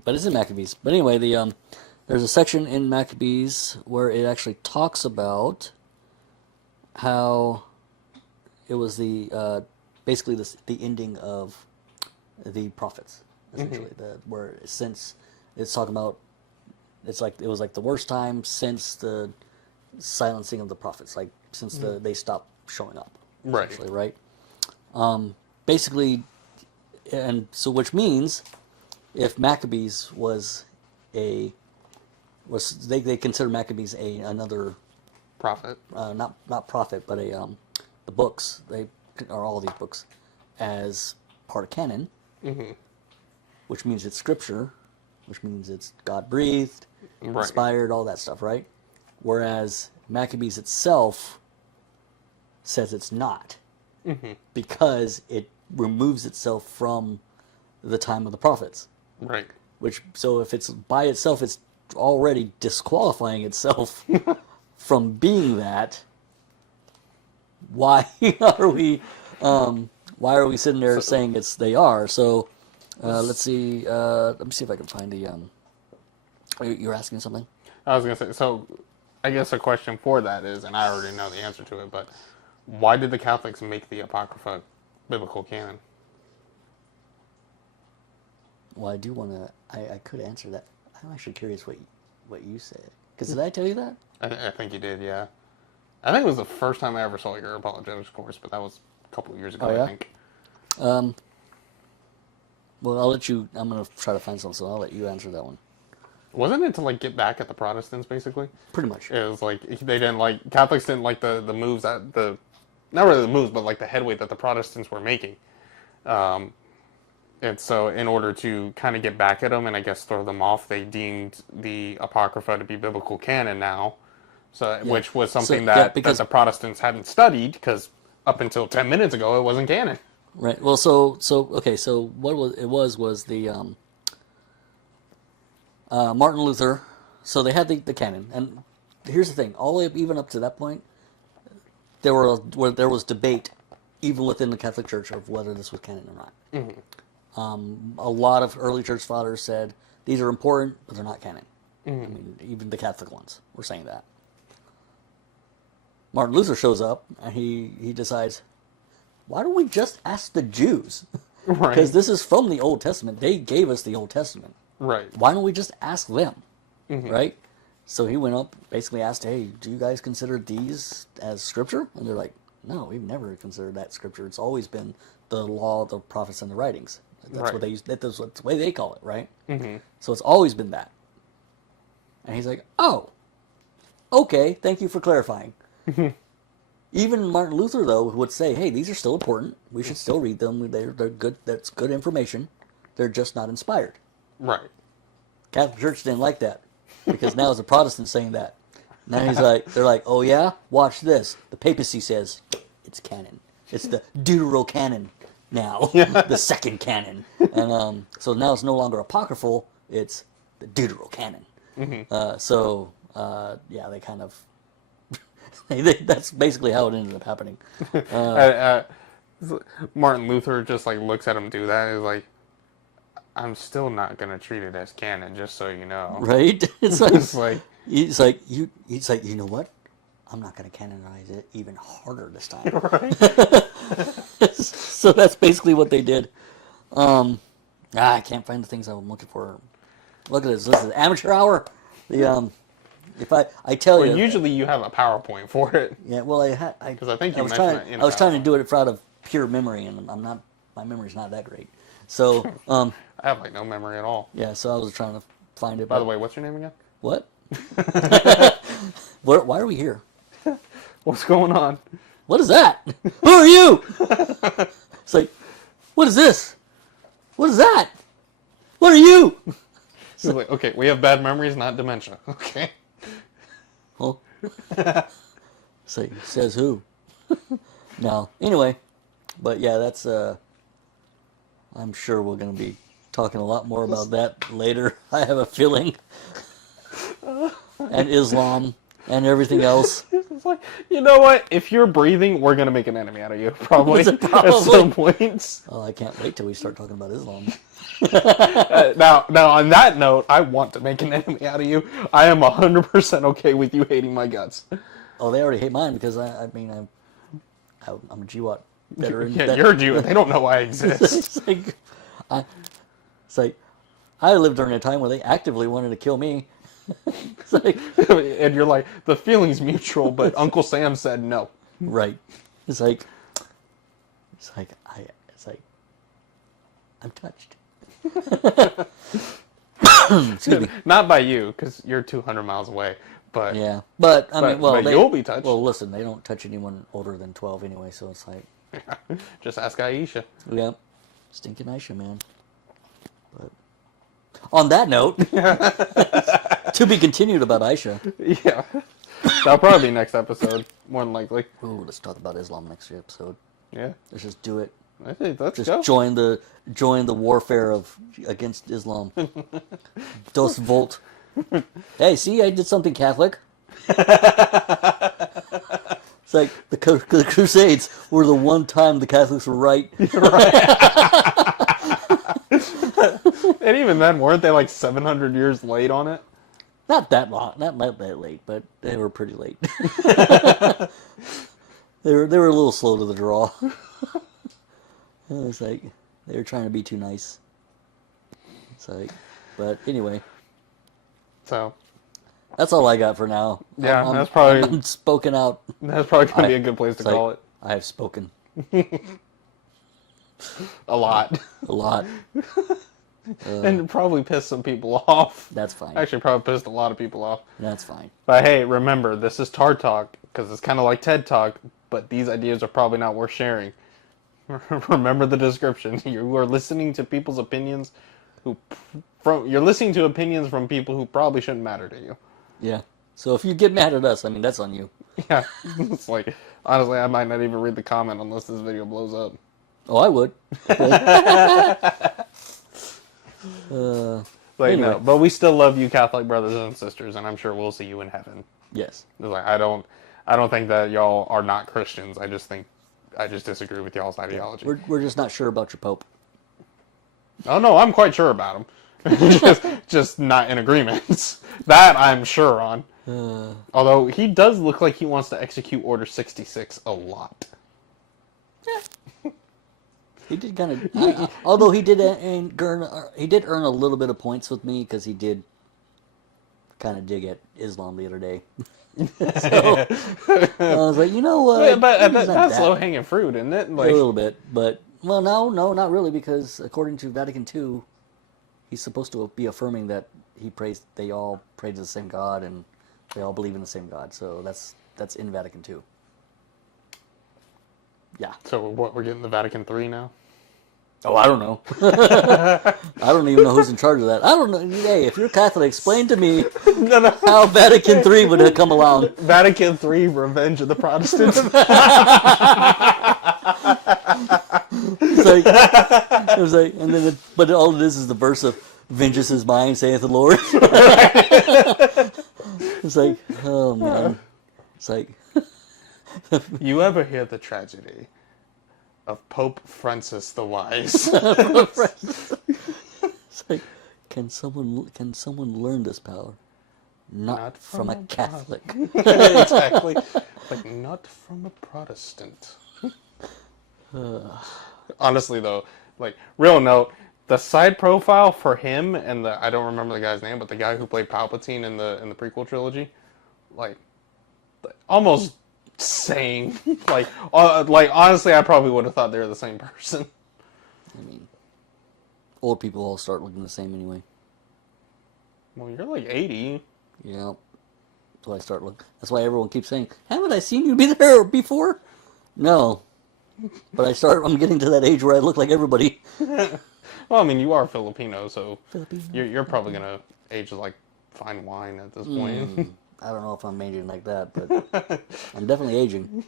but it's in Maccabees. But anyway, there's a section in Maccabees where it actually talks about how it was basically the ending of the prophets, essentially. Where since it's talking about it was like the worst time since the silencing of the prophets, like since they stopped showing up, essentially, right? Basically, and so which means if Maccabees they consider Maccabees another Prophet. not prophet, but the books, they are all these books as part of canon, which means it's scripture, which means it's God breathed, inspired, all that stuff, right? Whereas Maccabees itself says it's not, because it removes itself from the time of the prophets. Right. So if it's by itself, it's already disqualifying itself from being that. Why are we sitting there saying they are? So let's see. Let me see if I can find the. You're asking something? I was gonna say. So, I guess a question for that is, and I already know the answer to it, but why did the Catholics make the Apocrypha biblical canon? Well, I do want to. I could answer that. I'm actually curious what you said. Because did I tell you that? I think you did, yeah. I think it was the first time I ever saw your apologetics course, but that was a couple of years ago, Oh, yeah? I think. Well, I'll let you. I'm going to try to find something, so I'll let you answer that one. Wasn't it to like get back at the Protestants, basically? Pretty much. It was like they didn't like Catholics didn't like the moves that not really the moves, but like the headway that the Protestants were making. And so, in order to kind of get back at them and I guess throw them off, they deemed the Apocrypha to be biblical canon now. So, which was something that the Protestants hadn't studied because up until 10 minutes ago, it wasn't canon. Right. Well, okay. So what was the Martin Luther. So they had the canon, and here's the thing: all the way even up to that point, there was debate, even within the Catholic Church, of whether this was canon or not. A lot of early church fathers said these are important, but they're not canon. I mean, even the Catholic ones were saying that. Martin Luther shows up, and he decides, why don't we just ask the Jews? Because this is from the Old Testament. They gave us the Old Testament. Right. Why don't we just ask them? Right? So he went up, basically asked, hey, do you guys consider these as scripture? And they're like, no, we've never considered that scripture. It's always been the law, the prophets, and the writings. That's what they use. That's the way they call it, right? So it's always been that. And he's like, oh, okay, thank you for clarifying. Even Martin Luther, though, would say, hey, these are still important. We should still read them. They're good. That's good information. They're just not inspired. Right. Catholic Church didn't like that because now it's a Protestant saying that. Now they're like, oh yeah, watch this. The papacy says it's canon. It's the Deuterocanon now, the second canon, and so now it's no longer apocryphal. It's the Deuterocanon. Yeah, they kind of. That's basically how it ended up happening. Martin Luther just like looks at him do that. He's like, I'm still not gonna treat it as canon, just so you know. Right? It's like, it's like you know what? I'm not gonna canonize it even harder this time. Right. So that's basically what they did. I can't find the things I'm looking for. Look at this. This is amateur hour. If I tell you, usually you have a PowerPoint for it. Yeah, well, because I think you was mentioned trying, I was trying to do it out of pure memory, and my memory's not that great. So I have like no memory at all. Yeah, so I was trying to find it. By the way, what's your name again? What? Why are we here? What's going on? What is that? Who are you? It's like, what is this? What is that? What are you? It's like, okay, we have bad memories, not dementia. Okay. Well, so says who? No. Anyway, but yeah, that's I'm sure we're going to be talking a lot more about that later. I have a feeling. And Islam and everything else. It's like, you know what? If you're breathing, we're gonna make an enemy out of you, probably Is it at some point. Oh, I can't wait till we start talking about Islam. Now, on that note, I want to make an enemy out of you. I am 100% okay with you hating my guts. Oh, they already hate mine because I'm a Jewot veteran. Yeah, you're a Jew. They don't know I exist. It's like I lived during a time where they actively wanted to kill me. It's like, And you're like, the feeling's mutual, but Uncle Sam said no. right. It's like I'm touched. Excuse me. Not by you, because you're 200 miles away. But Yeah, but I mean, well, you'll be touched. Well, listen, they don't touch anyone older than 12 anyway, so it's like, Just ask Aisha. yeah, stinking Aisha, man. But on that note, to be continued about Aisha. Yeah. That'll probably be next episode, more than likely. Ooh, let's talk about Islam next episode. Yeah. Let's just do it. I think let's Just go. join the warfare against Islam. Dos Volt. Hey, see, I did something Catholic. It's like the Crusades were the one time the Catholics were right. And even then, weren't they like 700 years late on it? Not that long, not that late, but they were pretty late. They were a little slow to the draw. It was like they were trying to be too nice. It's like, but anyway, So, that's all I got for now. Yeah, I'm that's probably- I'm spoken out. that's probably going to be a good place to It's like, call it. I have spoken A lot. a lot. And it probably pissed some people off. That's fine. Actually, probably pissed a lot of people off. That's fine. But hey, remember, this is Tar Talk, because it's kind of like TED Talk, but these ideas are probably not worth sharing. Remember the description. You are listening to people's opinions you're listening to opinions from people who probably shouldn't matter to you. Yeah. So if you get mad at us, I mean, that's on you. Yeah. It's like, honestly, I might not even read the comment unless this video blows up. Oh, I would. Anyway. Anyway. No, but we still love you, Catholic brothers and sisters, and I'm sure we'll see you in heaven. Yes. It's like, I don't think that y'all are not Christians. I just disagree with y'all's ideology. We're just not sure about your Pope. Oh no, I'm quite sure about him. just not in agreements. That I'm sure on. Although he does look like he wants to execute Order 66 a lot. He did kind of, although he did earn a little bit of points with me because he did kind of dig at Islam the other day. So I was like, you know what? But that's low hanging fruit, isn't it? Like, a little bit, but well, no, not really, because according to Vatican II, he's supposed to be affirming that they all pray to the same God and they all believe in the same God. So that's in Vatican II. Yeah. So what? We're getting the Vatican III now. Oh, I don't know. I don't even know who's in charge of that. I don't know. Hey, if you're Catholic, explain to me how Vatican III would have come along. Vatican III, Revenge of the Protestants. It was like, and then, but all it is the verse of "Vengeance is mine, saith the Lord." It's like, oh man, it's like, You ever hear the tragedy of Pope Francis the Wise? it's like, can someone learn this power? Not from a Catholic. Exactly. Like, not from a Protestant. Honestly, though, like, real note, the side profile for him and I don't remember the guy's name, but the guy who played Palpatine in the prequel trilogy, like almost same. like honestly, I probably would have thought they were the same person. I mean, old people all start looking the same anyway. Well, you're like 80. Yeah. That's why I start looking. That's why everyone keeps saying, "Haven't I seen you be there before?" No. But I'm getting to that age where I look like everybody. Well, I mean, you are Filipino, so Filipino. you're probably gonna age like fine wine at this point. I don't know if I'm aging like that, but I'm definitely aging.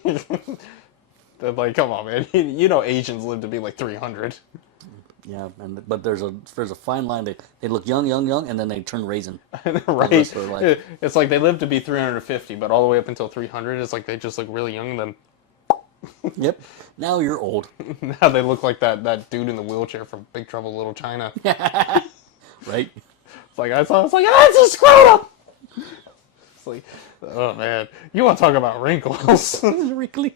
They're like, come on, man. You know Asians live to be like 300. Yeah, but there's a fine line. They look young, and then they turn raisin. Right. The rest of their life. It's like they live to be 350, but all the way up until 300, it's like they just look really young. Then Yep. Now you're old. now they look like that dude in the wheelchair from Big Trouble in Little China. Right? It's like it's a scrotum. It's like, oh man, you want to talk about wrinkles? Wrinkly.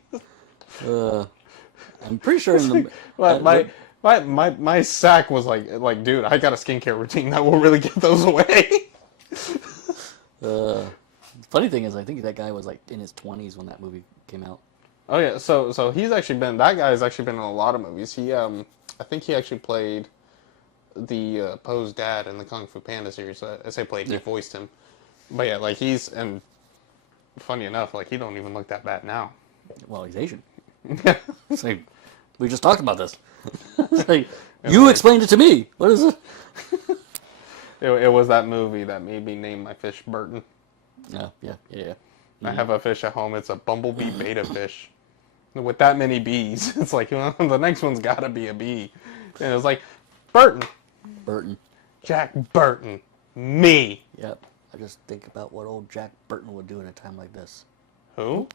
I'm pretty sure in the my sack was like, dude, I got a skincare routine that will really get those away. funny thing is, I think that guy was like in his 20s when that movie came out. Oh yeah, so that guy has actually been in a lot of movies. I think he actually played the Poe's dad in the Kung Fu Panda series. I say played, he voiced him. But yeah, like and funny enough, like he don't even look that bad now. Well, he's Asian. It's like, we just talked about this. It's like, you explained it to me. What is it? It was that movie that made me name my fish Burton. Yeah. I have a fish at home. It's a bumblebee beta fish. With that many bees, it's like, well, the next one's got to be a bee. And it was like, Burton. Jack Burton. Me. Yep. I just think about what old Jack Burton would do in a time like this. Who?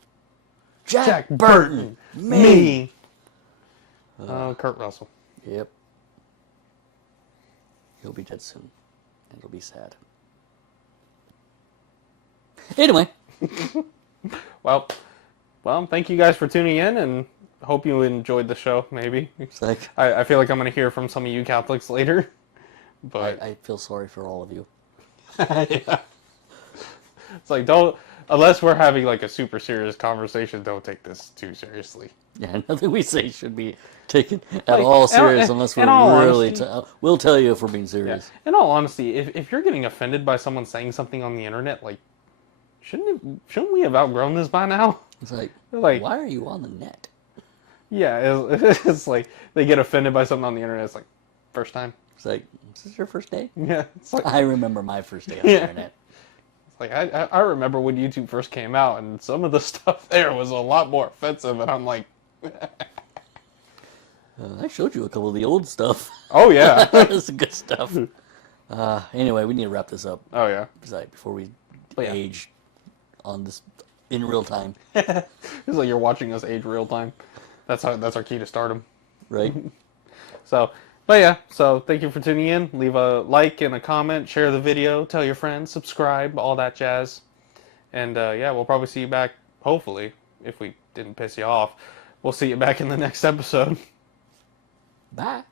Jack Burton. Me. Kurt Russell. Yep. He'll be dead soon. And it'll be sad. Anyway. Well, thank you guys for tuning in, and hope you enjoyed the show, maybe. It's like, I feel like I'm going to hear from some of you Catholics later. But I feel sorry for all of you. yeah. It's like, unless we're having like a super serious conversation, don't take this too seriously. Yeah, nothing we say should be taken at all serious unless we're really... we'll tell you if we're being serious. Yeah. In all honesty, if you're getting offended by someone saying something on the internet, like, shouldn't we have outgrown this by now? It's like, why are you on the net? Yeah, it's like they get offended by something on the internet. It's like, first time. It's like, is this your first day? Yeah. It's like, I remember my first day on the internet. It's like, I remember when YouTube first came out, and some of the stuff there was a lot more offensive, and I'm like... I showed you a couple of the old stuff. Oh, yeah. That's the good stuff. Anyway, we need to wrap this up. Oh, yeah. Before we age on this in real time. It's like you're watching us age real time. That's our key to stardom. Right. So thank you for tuning in. Leave a like and a comment, share the video, tell your friends, subscribe, all that jazz. And we'll probably see you back, hopefully, if we didn't piss you off. We'll see you back in the next episode. Bye.